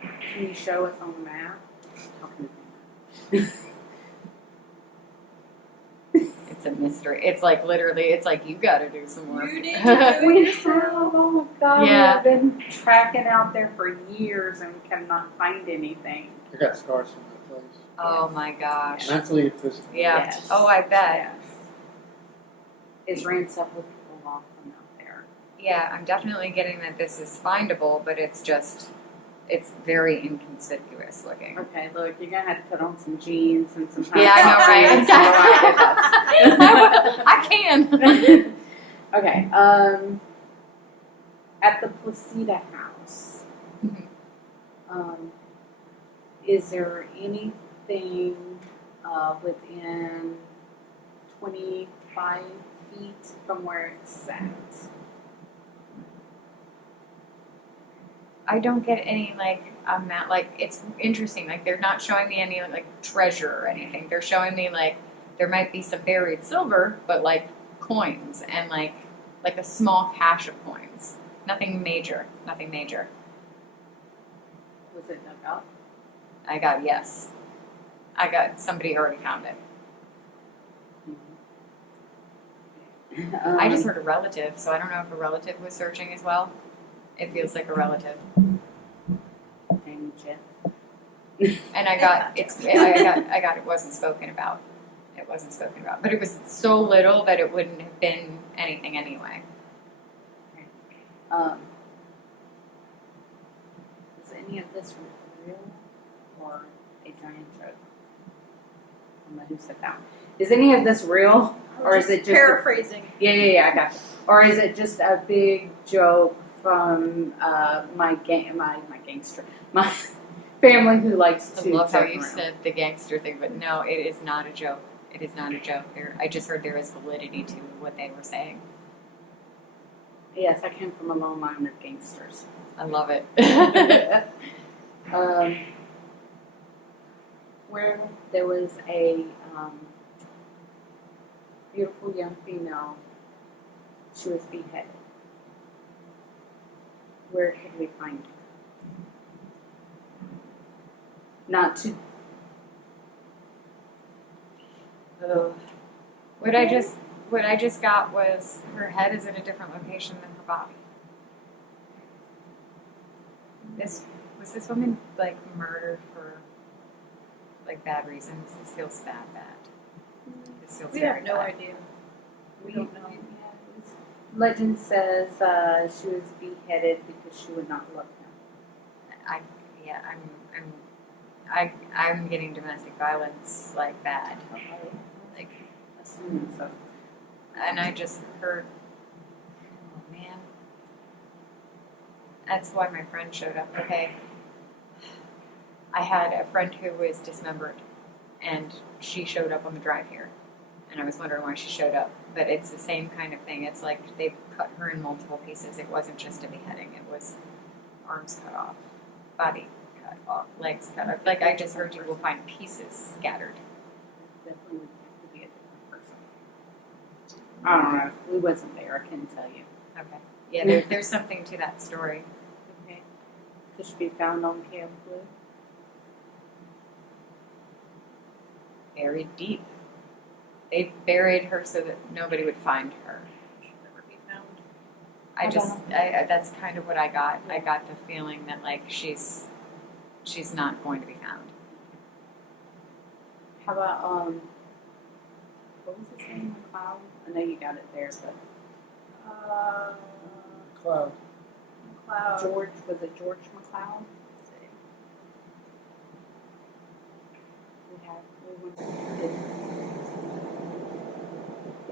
Can you show us on the map? It's a mystery. It's like literally, it's like you gotta do some work. You need to do it We yourself. have, oh my God, Yeah. we've been tracking out there for years and cannot find anything. I got scars from that place. Oh my gosh. Mentally and physically. Yeah. Yes. Oh, I bet. Yes. It's ran several people off from out there. Yeah, I'm definitely getting that this is findable, but it's just, it's very inconspicuous looking. Okay, look, you're gonna have to put on some jeans and some. Yeah, I know, right? Exactly. I can. Okay. At the Placida house, is there anything within 25 feet from where it's at? I don't get any like amount. Like it's interesting. Like they're not showing me any like treasure or anything. They're showing me like there might be some buried silver, but like coins and like a small cache of coins. Nothing major. Nothing major. Was it dug up? I got yes. I got somebody already found it. I just heard a relative, so I don't know if a relative was searching as well. It feels like a relative. Dang Jeff. And I got it wasn't spoken about. It wasn't spoken about. But it was so little that it wouldn't have been anything anyway. Is any of this real or a giant joke? Who said that? Is any of this real, or is it just paraphrasing? Yeah, I got you. Or is it just a big joke from my family who likes to? I love how you around. said the gangster thing, but no, it is not a joke. It is not a joke. I just heard there is validity to what they were saying. Yes, I came from a long line of gangsters. I love it. Where there was a beautiful young female, she was beheaded. Where could we find her? Not to. What I just got was her head is in a different location than her body. Was this woman like murdered for like bad reasons? This feels bad. This feels We very have no bad. idea. We don't know. Legend says she was beheaded because she would not love him. I'm getting domestic violence like bad. Like, Assuming so. and I just heard, oh man, that's why my friend showed up. Okay, I had a friend who was dismembered, and she showed up on the drive here, and I was wondering why she showed up. But it's the same kind of thing. It's like they cut her in multiple pieces. It wasn't just a beheading. It was arms cut off, body cut off, legs cut off. Like I just heard you will find pieces scattered. Definitely would have to be a different person. I don't know. We wasn't there. I couldn't tell you. Okay. Yeah, there's something to that story. Okay. Could she be found on Camp Blue? Buried deep. They buried her so that nobody would find her. She'll never be found. That's kind of what I got. I got the feeling that like she's not going to be found. How about what was his name? McLeod? I know you got it there, but Cloud. George, was it George McLeod?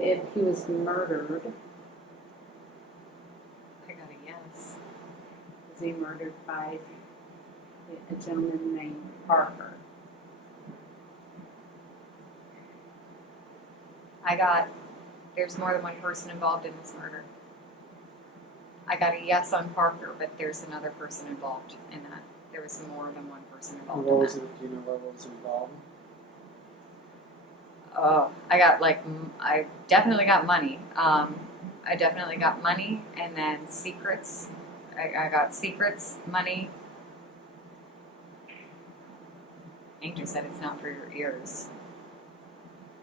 If he was murdered, I got a yes. was he murdered by a gentleman named Parker? There's more than one person involved in this murder. I got a yes on Parker, but there's another person involved in that. There was more than one person involved What in was that. it? Do you know what was involved? Oh, I definitely got money. I definitely got money, and then secrets. I got secrets, money. Angel said it's not for your ears,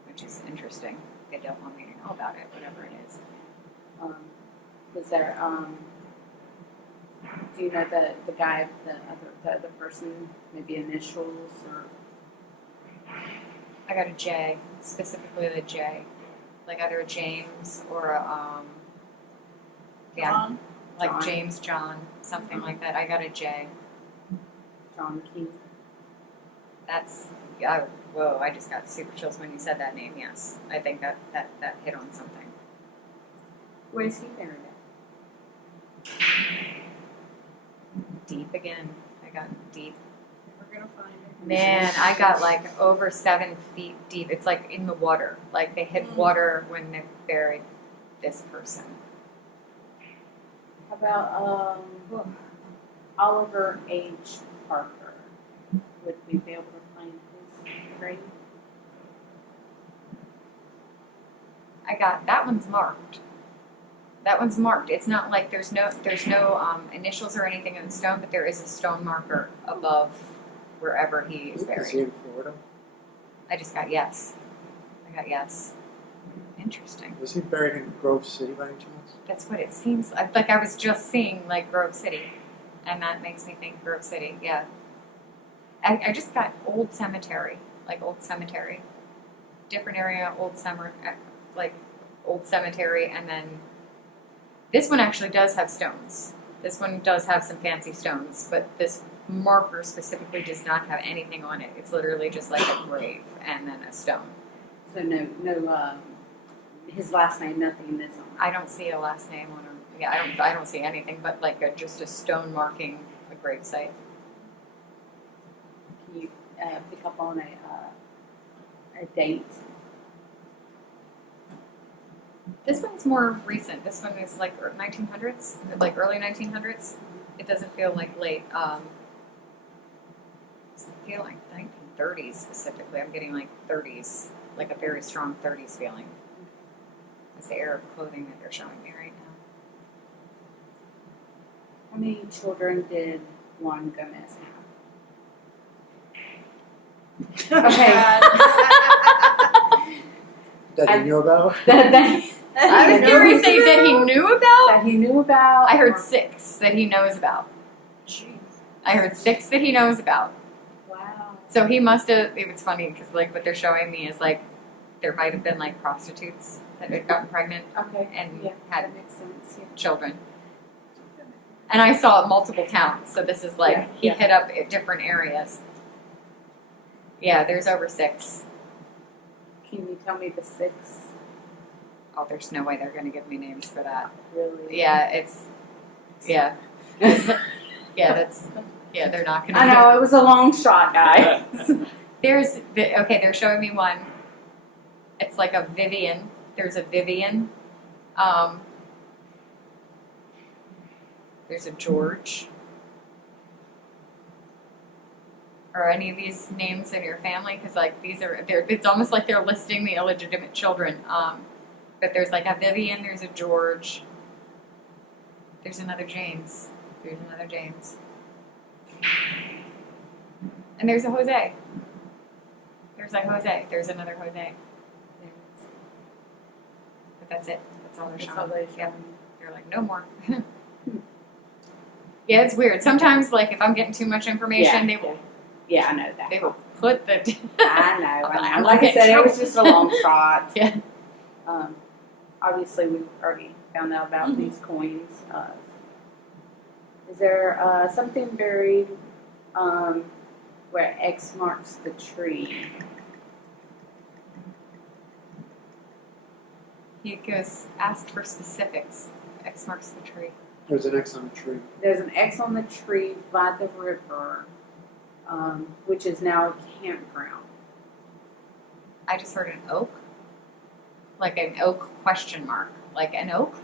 which is interesting. They don't want me to know about it, whatever it is. Was there do you know the guy, the other person, maybe initials or? I got a J, specifically the J, like either a James or a John? like John. James John, something like that. I got a J. John Key. That's whoa! I just got super chills when you said that name. Yes, I think that hit on something. Where's he buried at? Deep again. I got deep. We're gonna find it. Man, I got like over 7 feet deep. It's like in the water. Like they hit water when they buried this person. How about Oliver H. Parker? Would we be able to find his grave? I got that one's marked. That one's marked. It's not like there's no initials or anything in the stone, but there is a stone marker above wherever he is buried. Is he in Florida? I just got yes. I got yes. Interesting. Was he buried in Grove City by any chance? That's what it seems like. Like I was just seeing like Grove City, and that makes me think Grove City. Yeah. I just got old cemetery, like old cemetery, different area, old summer, like old cemetery, and then this one actually does have stones. This one does have some fancy stones, but this marker specifically does not have anything on it. It's literally just like a grave and then a stone. So no, his last name, nothing is on. I don't see a last name on him. Yeah, I don't see anything but like just a stone marking a grave site. Can you pick up on a date? This one's more recent. This one is like 1900s, like early 1900s. It doesn't feel like late. It's feeling like 1930s specifically. I'm getting like 30s, like a very strong 30s feeling. It's the Arab clothing that they're showing me right now. How many children did Juan Gomez have? Okay. That he knew about? I was going to say that he knew about. That he knew about. I heard 6 that he knows about. Jeez. I heard 6 that he knows about. Wow. So he must have. It was funny because like what they're showing me is like there might have been like prostitutes that had gotten pregnant Okay. and Yeah, had that makes sense. Yeah. children. And I saw multiple towns, so this is like he hit up at different areas. Yeah, there's over 6. Can you tell me the 6? Oh, there's no way they're going to give me names for that. Really? Yeah, yeah, they're not going to. I know, it was a long shot, guys. They're showing me one. It's like a Vivian. There's a Vivian. There's a George. Are any of these names in your family? Because like it's almost like they're listing the illegitimate children. But there's like a Vivian, there's a George. There's another James. And there's a Jose. There's a Jose. There's another Jose. But that's it. That's all they're showing. Yeah. They're like, no more. Yeah, it's weird. Sometimes, like, if I'm getting too much information, they will. Yeah, I know that. They will put the. I know. Like I said, it was just a long shot. Yeah. Obviously, we've already found out about these coins. Is there something buried where X marks the tree? He goes, ask for specifics. X marks the tree. There's an X on the tree. There's an X on the tree by the river, which is now a campground. I just heard an oak. Like an oak question mark. Like an oak?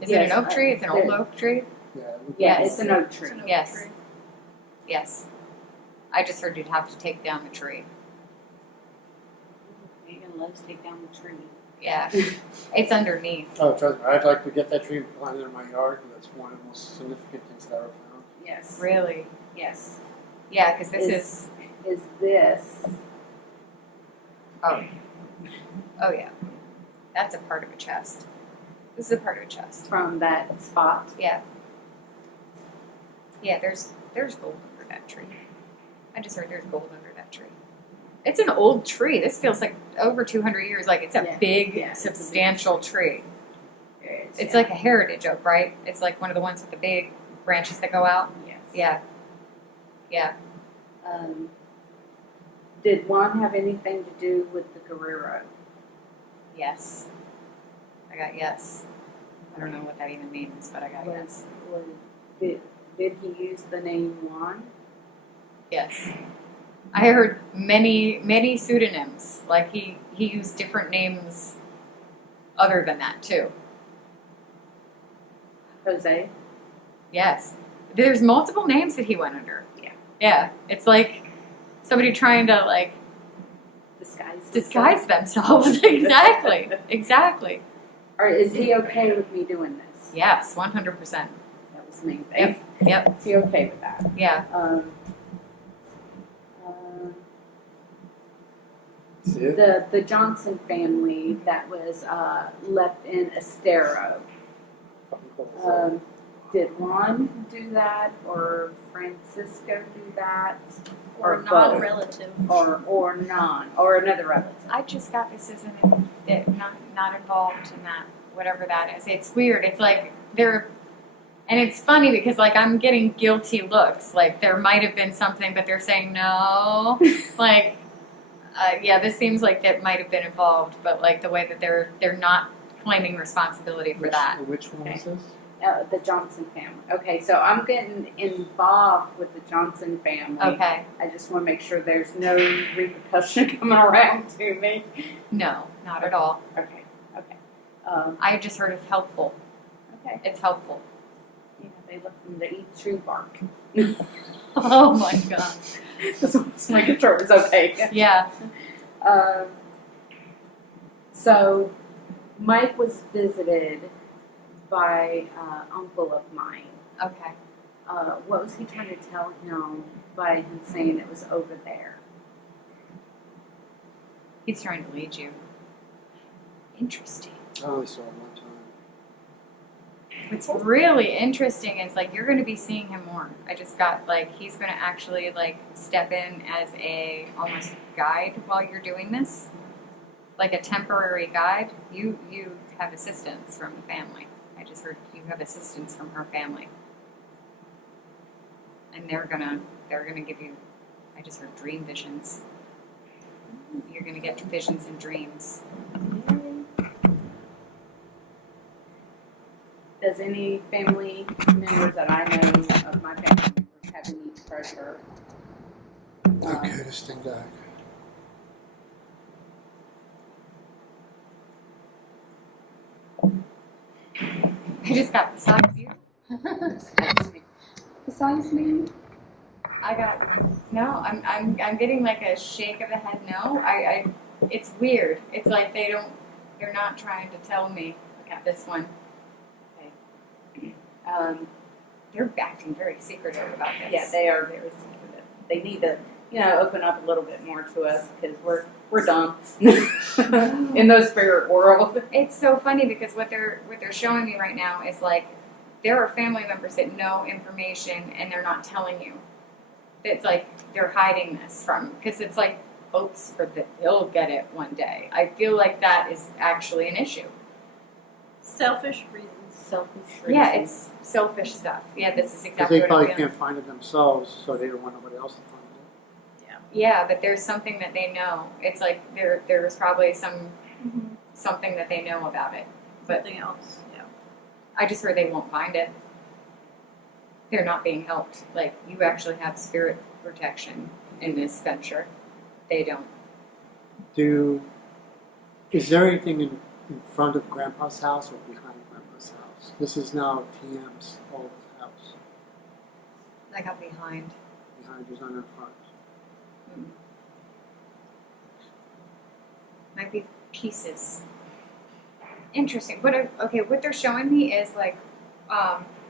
Is it an oak tree? It's an old oak tree? Yeah, it's an oak tree. Yes. Yes. I just heard you'd have to take down the tree. You're going to let us take down the tree. Yeah. It's underneath. Oh, trust me. I'd like to get that tree and plant it in my yard because that's one of the most significant things that I ever found. Yes. Really? Yes. Yeah, because this is this. Oh. Oh, yeah. That's a part of a chest. This is a part of a chest. From that spot? Yeah. Yeah, there's gold under that tree. I just heard there's gold under that tree. It's an old tree. This feels like over 200 years. Like it's a big, substantial tree. It's like a heritage oak, right? It's like one of the ones with the big branches that go out. Yes. Yeah. Yeah. Did Juan have anything to do with the Guerrero? Yes. I got yes. I don't know what that even means, but I got yes. Did he use the name Juan? Yes. I heard many pseudonyms. Like he used different names other than that too. Jose? Yes. There's multiple names that he went under. Yeah. Yeah. It's like somebody trying to like disguise themselves. Exactly. Exactly. Or is he okay with me doing this? Yes, 100%. That was me. Yep. Is he okay with that? Yeah. The Johnson family that was left in Estero. Did Juan do that, or Francisco do that, Or both? non-relative. Or non, or another relative? I just got this isn't not involved in that, whatever that is. It's weird. It's like and it's funny because like I'm getting guilty looks. Like there might have been something, but they're saying no. Like, yeah, this seems like it might have been involved, but like the way that they're not claiming responsibility for that. Which one is this? The Johnson family. Okay, so I'm getting involved with the Johnson family. Okay. I just want to make sure there's no repercussion coming around to me. No, not at all. Okay. I just heard it's helpful. Okay. It's helpful. Yeah, they left them to eat tree bark. Oh my god. Just making sure it was okay. Yeah. So Mike was visited by uncle of mine. Okay. What was he trying to tell him by him saying it was over there? He's trying to lead you. Interesting. I only saw him one time. What's really interesting is like you're going to be seeing him more. I just got like he's going to actually like step in as a almost guide while you're doing this, like a temporary guide. You have assistance from the family. I just heard you have assistance from her family, and they're gonna give you. I just heard dream visions. You're gonna get visions and dreams. Does any family members that I know of my family members have any treasure? Okay, this thing back. I just got besides you. Besides me? I got no. I'm getting like a shake of the head. No, it's weird. It's like they're not trying to tell me. Look at this one. Okay. They're acting very secretive about this. Yeah, they are very secretive. They need to, open up a little bit more to us because we're dumb in those spirit world. It's so funny because what they're showing me right now is like there are family members that know information and they're not telling you. It's like they're hiding this from because it's like hopes for that they'll get it one day. I feel like that is actually an issue. Selfish reasons. Yeah, it's selfish stuff. Yeah, this is Because exactly they what probably I'm feeling. can't find it themselves, so they don't want nobody else to find it. Yeah, but there's something that they know. It's like there's probably something that they know about it. But Something else. Yeah. I just heard they won't find it. They're not being helped. Like you actually have spirit protection in this venture. They don't. Is there anything in front of Grandpa's house or behind Grandpa's house? This is now TM's old house. I got behind. Behind is on the front. Might be pieces. Interesting. What they're showing me is like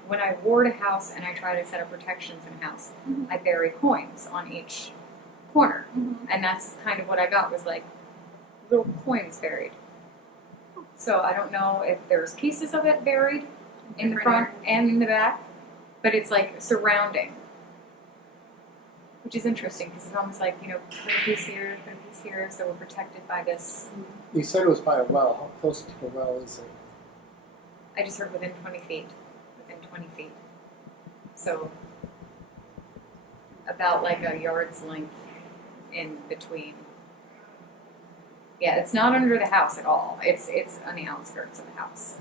when I ward a house and I try to set up protections in a house, I bury coins on each corner. And that's kind of what I got was like little coins buried. So I don't know if there's pieces of it buried in the front and in the back, but it's like surrounding. Which is interesting because it's almost like, put a piece here, so we're protected by this. You said it was by a well. How close to the well is it? I just heard within 20 feet. Within 20 feet. So about like a yard's length in between. Yeah, it's not under the house at all. It's on the outskirts of the house.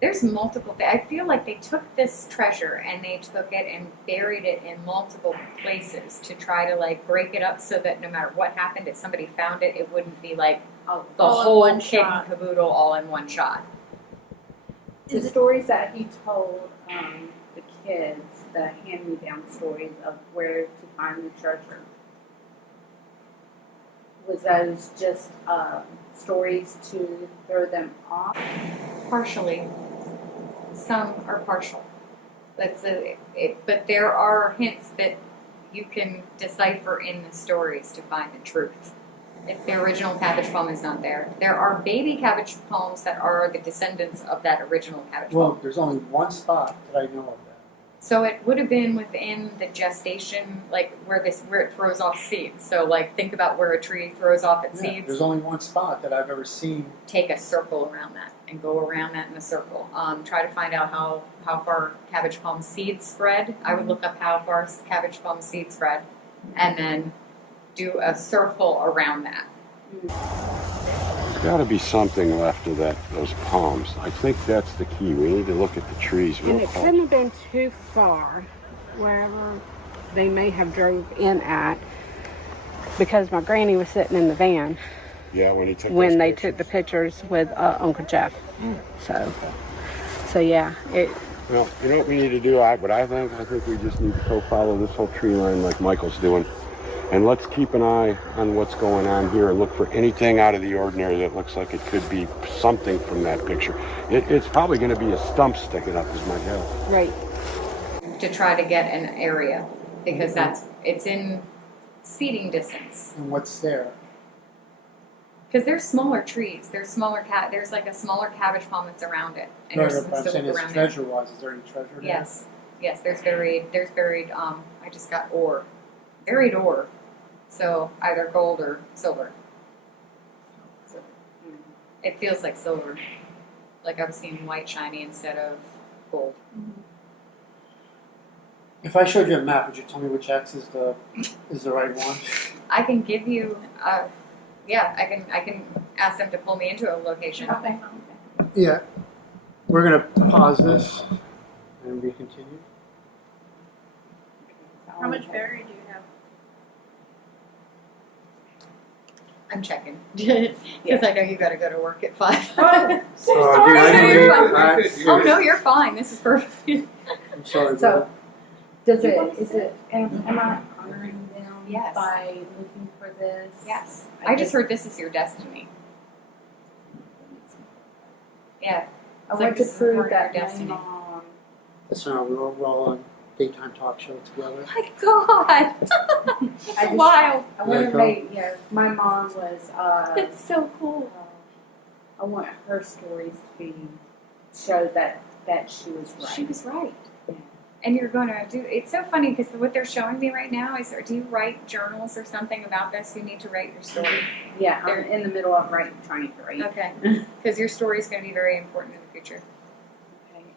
There's multiple things. I feel like they took this treasure and they took it and buried it in multiple places to try to like break it up so that no matter what happened, if somebody found it, it wouldn't be like the whole kit and caboodle all in one shot. The stories that he told the kids, the hand-me-down stories of where to find the treasure. Was those just stories to throw them off? Partially. Some are partial. But there are hints that you can decipher in the stories to find the truth. If the original cabbage poem is not there. There are baby cabbage poems that are the descendants of that original cabbage Well, poem. there's only one spot that I know of that. So it would have been within the gestation, like where it throws off seeds. So like think about where a tree throws off its Yeah, seeds. there's only one spot that I've ever seen. Take a circle around that and go around that in a circle. Try to find out how far cabbage palm seeds spread. I would look up how far cabbage palm seeds spread, and then do a circle around that. There's got to be something left of those palms. I think that's the key. We need to look at the trees real And it close. couldn't have been too far, wherever they may have drove in at, because my granny was sitting in the van Yeah, when he took when those they pictures. took the pictures with Uncle Jeff. So yeah, Well, you know what we need to do? I think we just need to co-follow this whole tree line like Michael's doing. And let's keep an eye on what's going on here and look for anything out of the ordinary that looks like it could be something from that picture. It's probably going to be a stump sticking up is my guess. right. To try to get an area, because it's in seeding distance. And what's there? Because there's smaller trees. There's like a smaller cabbage palm that's around it, and No, you're but supposed I'm to saying look as around it. treasure-wise, is there any treasure there? Yes, there's buried. I just got ore, buried ore. So either gold or silver. So it feels like silver, like I've seen white shiny instead of gold. If I showed you a map, would you tell me which X is the right one? I can give you. I can ask them to pull me into a location. Okay. Yeah. We're going to pause this and we continue. How much berry do you have? I'm checking because I know you got to go to work at 5. Oh, sorry. dude, I didn't You're mean- fine. I- Oh no, you're fine. This is perfect. I'm sorry. So, brother. am I honoring them Yes. by looking for this? Yes. I just heard this is your destiny. Yeah. I It's want this to is prove part of that your my destiny. mom. Listen, we're all on daytime talk show together. My God. That's wild. I want Yeah, to make, my mom was, It's so cool. I want her stories to be, show that she was right. She was right. Yeah. And you're going to do, it's so funny because what they're showing me right now is, do you write journals or something about this? You need to write your story. Yeah, There- I'm in the middle of trying to write. Okay. Because your story is going to be very important in the future.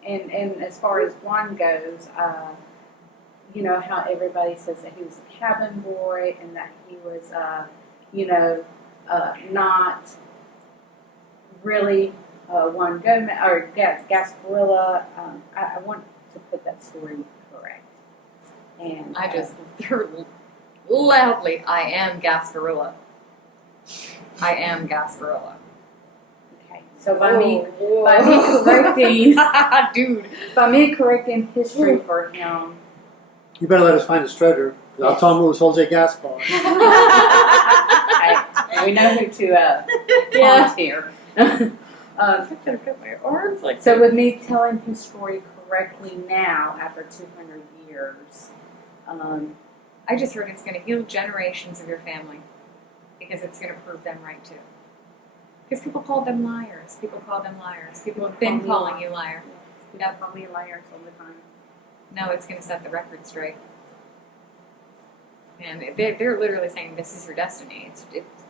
Okay. And as far as Juan goes, you know how everybody says that he was a cabin boy and that he was, not really Juan Gomez or Gasparilla. I want to put that story correct. And I just heard loudly, I am Gasparilla. I am Gasparilla. okay. So by me correcting, Dude. by me correcting history for him. You better let us find this treasure. I'll tell him it was Jose Gaspar. We know who to taunt here. I better cut my arms like So with me telling his story correctly now, after 200 years, I just heard it's going to heal generations of your family because it's going to prove them right too. Because people called them liars. People called them liars. People have been calling you liar. people call me liars all the time. No, it's going to set the record straight. And they're literally saying this is your destiny. It's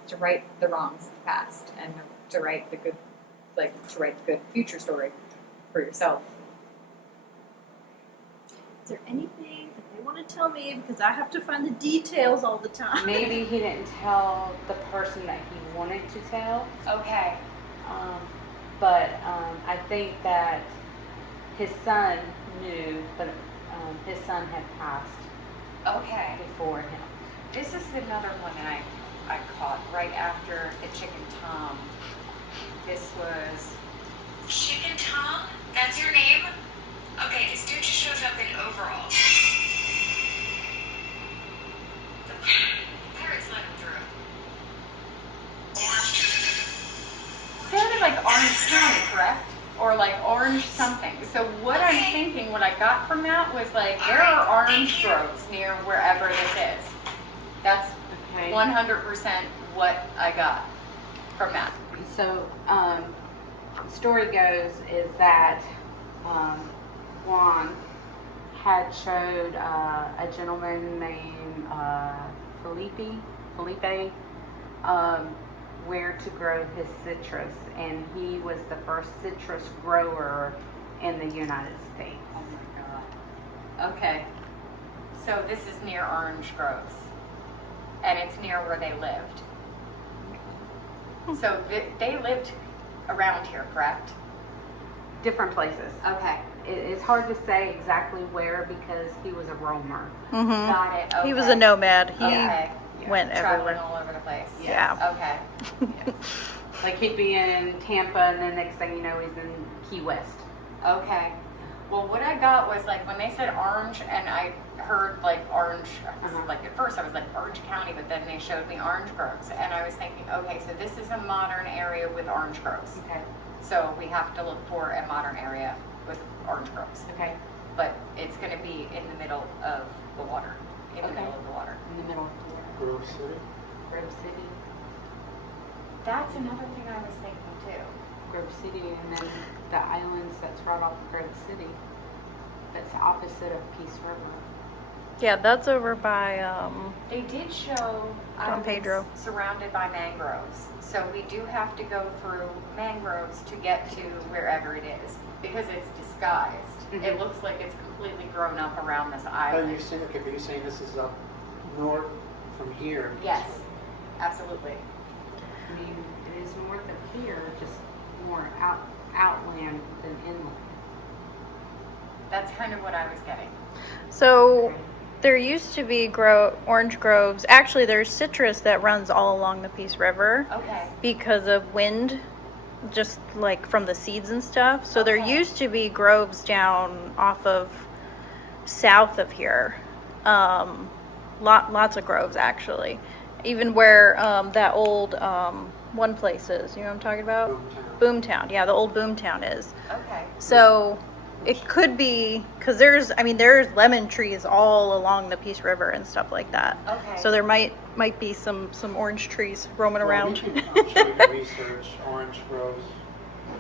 to right the wrongs of the past and to write the good, to write the good future story for yourself. Is there anything that they want to tell me? Because I have to find the details all the time. Maybe he didn't tell the person that he wanted to tell. Okay. But I think that his son knew, but his son had passed Okay. before him. This is another one that I caught right after the Chicken Tom. This was... Chicken Tom? That's your name? Okay, this dude just shows up in overalls. The pirates let him through. got from that was like, there are orange groves near wherever this is. That's 100% what I got from that. So, the story goes is that Juan had showed a gentleman named Felipe, where to grow his citrus, and he was the first citrus grower in the United States. Oh my God. Okay. So this is near orange groves, and it's near where they lived. So they lived around here, correct? Different places. Okay. It's hard to say exactly where because he was a roamer. Mm-hmm. Got it. Okay. He was a nomad. He went traveling everywhere. all over the place. Yeah. Okay. Like he'd be in Tampa, and then next thing you know, he's in Key West. Okay. Well, what I got was like when they said orange, and I heard like orange. Like at first I was like Orange County, but then they showed me orange groves, and I was thinking, okay, so this is a modern area with orange groves. Okay. So we have to look for a modern area with orange groves. Okay. But it's going to be in the middle of the water. In the middle of the water. In the middle of the water. Grove City. Grove City. That's another thing I was thinking too. Grove City, and then the islands that's right off of Grove City. That's opposite of Peace River. Yeah, that's over by They did show Don Pedro. Surrounded by mangroves. So we do have to go through mangroves to get to wherever it is because it's disguised. Mm-hmm. It looks like it's completely grown up around this But island. you're saying, okay, but you're saying this is up north from here. Yes, absolutely. I mean, it is north of here, just more outland than inland. That's kind of what I was getting. So there used to be orange groves. Actually, there's citrus that runs all along the Peace River. Okay. Because of wind, just like from the seeds and stuff. So there used to be groves down off of south of here. Lots of groves actually. Even where that old one place is. You know what I'm talking about? Boomtown. Yeah, the old Boomtown is. Okay. So it could be, because there's lemon trees all along the Peace River and stuff like that. Okay. So there might be some orange trees roaming around. We can, I'm sure we can research orange groves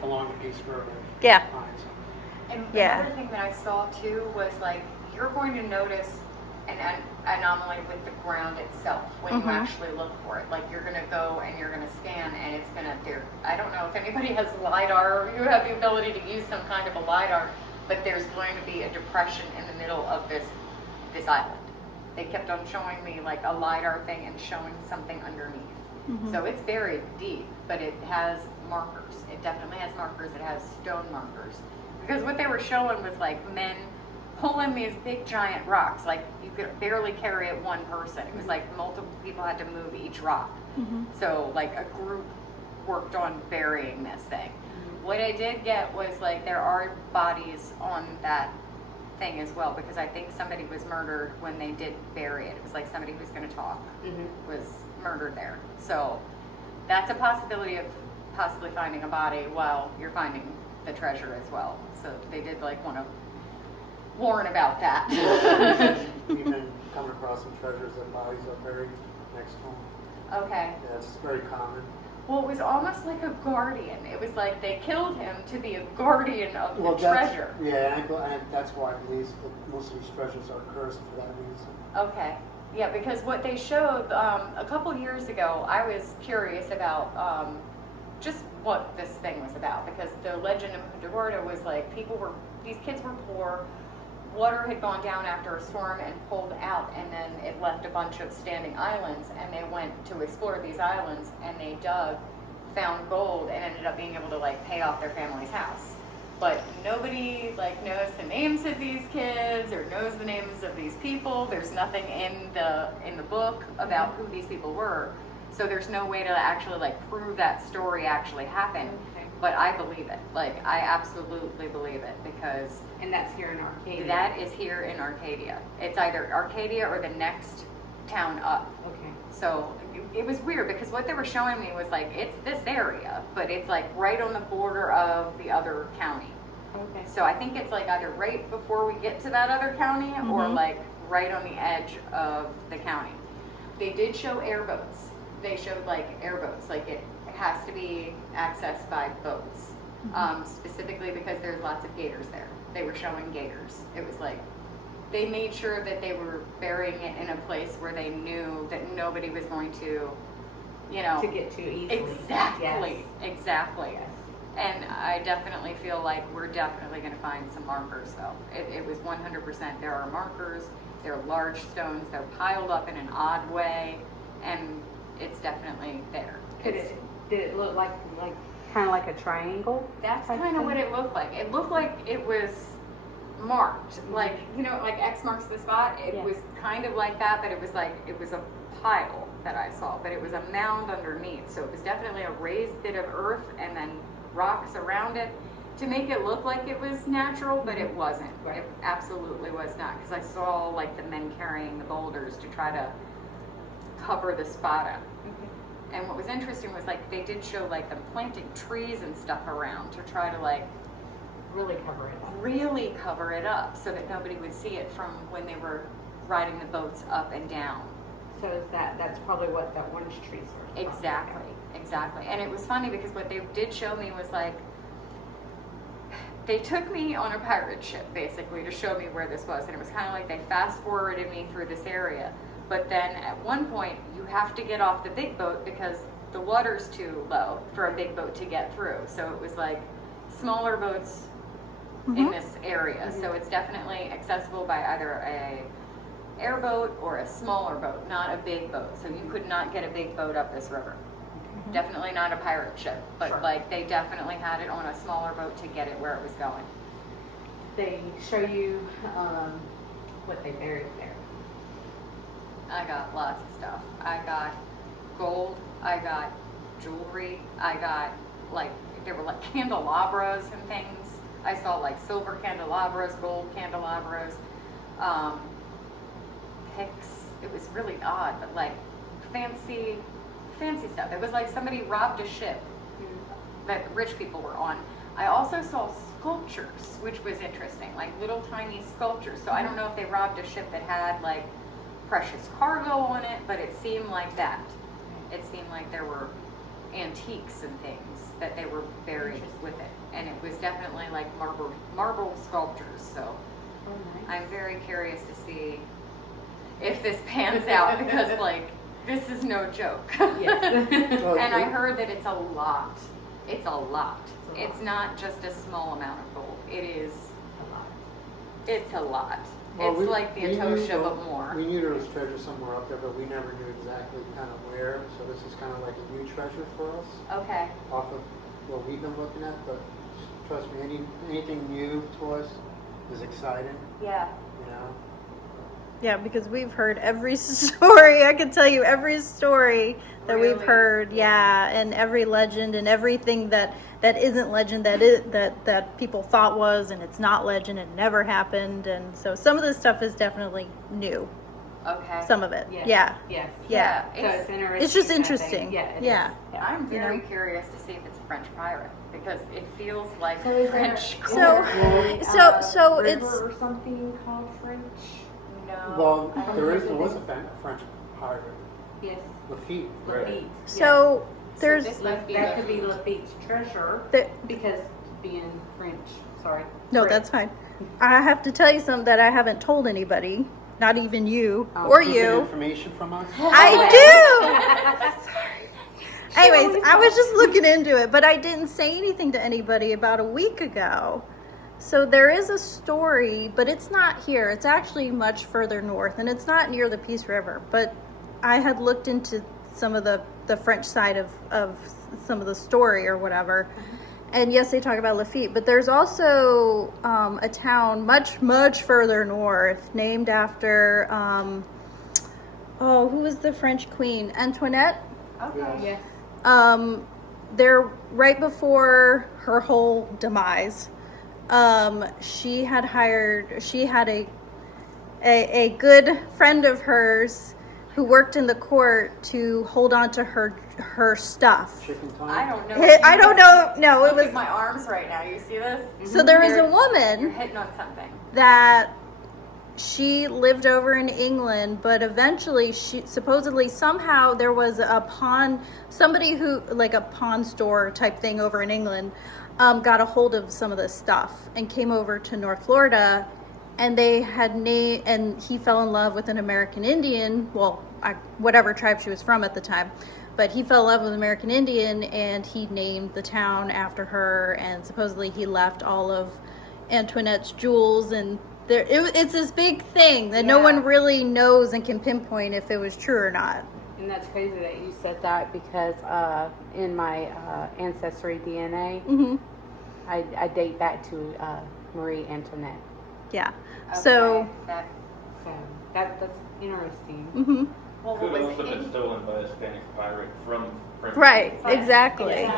along the Peace River. Yeah. Find some. And Yeah. another thing that I saw too was like you're going to notice an anomaly with the ground itself when you actually look for it. Like you're going to go and you're going to scan and it's going to, I don't know if anybody has LiDAR or you have the ability to use some kind of a LiDAR, but there's going to be a depression in the middle of this island. They kept on showing me like a LiDAR thing and showing something underneath. So it's buried deep, but it has markers. It definitely has markers. It has stone markers. Because what they were showing was like men pulling these big giant rocks. Like you could barely carry it one person. It was like multiple people had to move each rock. So like a group worked on burying this thing. What I did get was like there are bodies on that thing as well because I think somebody was murdered when they did bury it. It was like somebody who's going to talk was murdered there. So that's a possibility of possibly finding a body while you're finding the treasure as well. So they did like want to warn about that. Even come across some treasures that bodies are buried next to them. Okay. Yeah, it's very common. Well, it was almost like a guardian. It was like they killed him to be a guardian of the treasure. Yeah, and that's why I believe that most of these treasures are cursed for that reason. Okay. Yeah, because what they showed a couple years ago, I was curious about just what this thing was about. Because the legend of Confederate was like these kids were poor. Water had gone down after a storm and pulled out, and then it left a bunch of standing islands, and they went to explore these islands, and they dug, found gold, and ended up being able to like pay off their family's house. But nobody like knows the names of these kids or knows the names of these people. There's nothing in the book about who these people were, so there's no way to actually like prove that story actually happened. But I believe it. Like, I absolutely believe it because... And that's here in Arcadia. That is here in Arcadia. It's either Arcadia or the next town up. Okay. So, it was weird because what they were showing me was like, it's this area, but it's like right on the border of the other county. Okay. So I think it's like either right before we get to that other county or like right on the edge of the county. They did show airboats. They showed like airboats, like it has to be accessed by boats, specifically because there's lots of gators there. They were showing gators. It was like, they made sure that they were burying it in a place where they knew that nobody was going to, you know. To get to easily. Exactly, Yes. exactly. Yes. And I definitely feel like we're definitely going to find some markers though. It was 100%, there are markers, they're large stones, they're piled up in an odd way, and it's definitely there. Did it look like kind of like a triangle? That's kind of what it looked like. It looked like it was marked, like, you know, like X marks the spot. It was kind of like that, but it was a pile that I saw, but it was a mound underneath. So it was definitely a raised bit of earth and then rocks around it to make it look like it was natural, but it wasn't. Right. It absolutely was not, because I saw like the men carrying the boulders to try to cover the spot up. And what was interesting was like they did show like them planting trees and stuff around to try to like really cover it up. Really cover it up so that nobody would see it from when they were riding the boats up and down. So is that's probably what that orange trees are. Exactly, exactly. And it was funny because what they did show me was like, they took me on a pirate ship basically to show me where this was, and it was kind of like they fast forwarded me through this area. But then at one point you have to get off the big boat because the water's too low for a big boat to get through. So it was like smaller boats in this area. So it's definitely accessible by either a airboat or a smaller boat, not a big boat. So you could not get a big boat up this river. Definitely not a pirate ship, but like they definitely had it on a smaller boat to get it where it was going. They show you what they buried there. I got lots of stuff. I got gold, I got jewelry, I got like, there were like candelabras and things. I saw like silver candelabras, gold candelabras, picks. It was really odd, but like fancy stuff. It was like somebody robbed a ship that rich people were on. I also saw sculptures, which was interesting, like little tiny sculptures. So I don't know if they robbed a ship that had like precious cargo on it, but it seemed like that. It seemed like there were antiques and things that they were buried with it, and it was definitely like marble sculptures. So I'm very curious to see if this pans out because like this is no joke. Yes. And I heard that it's a lot. It's a lot. It's not just a small amount of gold. It is a lot. It's a lot. Well, it's like the Atosha, but more. We knew there was treasure somewhere up there, but we never knew exactly kind of where. So this is kind of like a new treasure for us. Okay. Off of what we've been looking at, but trust me, anything new to us is exciting. Yeah. You know. Yeah, because we've heard every story. I can tell you every story that we've heard. Yeah, and every legend and everything that isn't legend that people thought was, and it's not legend. It never happened, and so some of this stuff is definitely new. Okay. Some of it. Yes. Yeah. Yes. Yeah. So it's interesting. It's just interesting. Yeah. I'm very curious to see if it's a French pirate because it feels like So French. So it's or something called French. No. Well, there was a French pirate. Yes. Lafitte. Lafitte. so there's that could be Lafitte's treasure because being French. Sorry. No, that's fine. I have to tell you something that I haven't told anybody, not even you or you. Information from us. I do. Anyways, I was just looking into it, but I didn't say anything to anybody about a week ago. So there is a story, but it's not here. It's actually much further north, and it's not near the Peace River. But I had looked into some of the French side of some of the story or whatever. And yes, they talk about Lafitte, but there's also a town much further north named after, who was the French queen? Antoinette? Okay. Yes. They're right before her whole demise. She had a good friend of hers who worked in the court to hold on to her stuff. I don't know. I don't know. No, it Look was at my arms right now. You see this? So there was a You're woman hitting on something. that she lived over in England, but eventually she supposedly somehow there was a pawn, somebody who like a pawn store type thing over in England, got a hold of some of this stuff and came over to North Florida, and they had and he fell in love with an American Indian, well, whatever tribe she was from at the time, but he fell in love with an American Indian, and he named the town after her, and supposedly he left all of Antoinette's jewels, and it's this big thing that no one really knows and can pinpoint if it was true or not. And that's crazy that you said that, because in my ancestry DNA, I date back to Marie Antoinette. Yeah. Okay. So that's interesting. Well, Could what was also been in- stolen by a Spanish pirate from French. Right, people. exactly.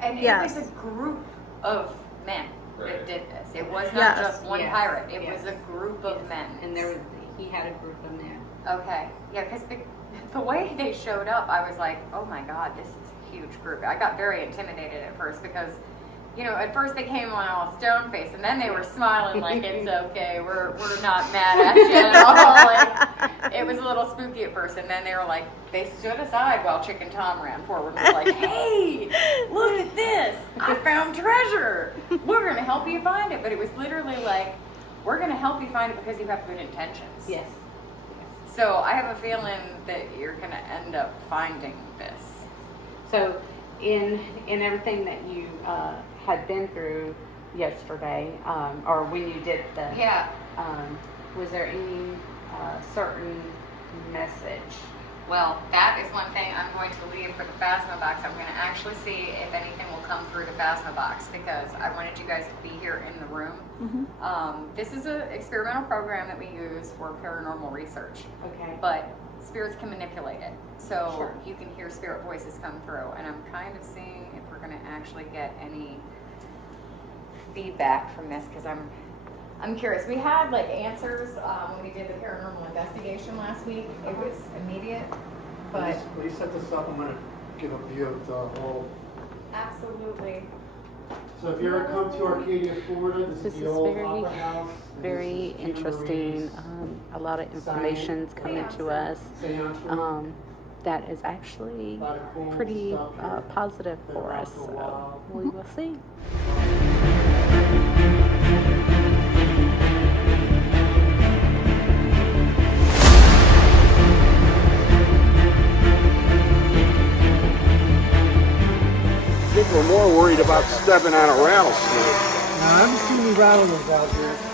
And Yes. it was a group of men Right. that did this. It was not Yes. just one Yes. pirate. It Yes. was a group of men. And he had a group of men. Okay. Yeah, because the way they showed up, I was like, oh my God, this is a huge group. I got very intimidated at first because, you know, at first they came on all stone faced, and then they were smiling like it's okay, we're not mad at you at all. Like, it was a little spooky at first, and then they were like, they stood aside while Chicken Tom ran forward and was like, hey, look at this, I found treasure. We're gonna help you find it. But it was literally like, we're gonna help you find it because you have good intentions. Yes. So I have a feeling that you're gonna end up finding this. So in everything that you had been through yesterday, or when you did the was there any certain message? Well, that is one thing I'm going to leave for the Phasma box. I'm going to actually see if anything will come through the Phasma box, because I wanted you guys to be here in the room. This is an experimental program that we use for paranormal research. Okay. But spirits can manipulate it. So Sure. you can hear spirit voices come through. And I'm kind of seeing if we're going to actually get any feedback from this, because I'm curious. We had like answers when we did the paranormal investigation last week. It was immediate, but When you set this up, I'm going to give a view of the whole. absolutely. So if you ever come to Arcadia, Florida, this This is is the old very, opera house. and very this is Tina interesting. Marie's A lot of information's coming to us. Seance room. That is actually A lot of cool pretty stuff here. positive Been for around us. for a So while. we will see. I think we're more worried about stepping on a rattlesnake. I haven't seen any rattlers out here.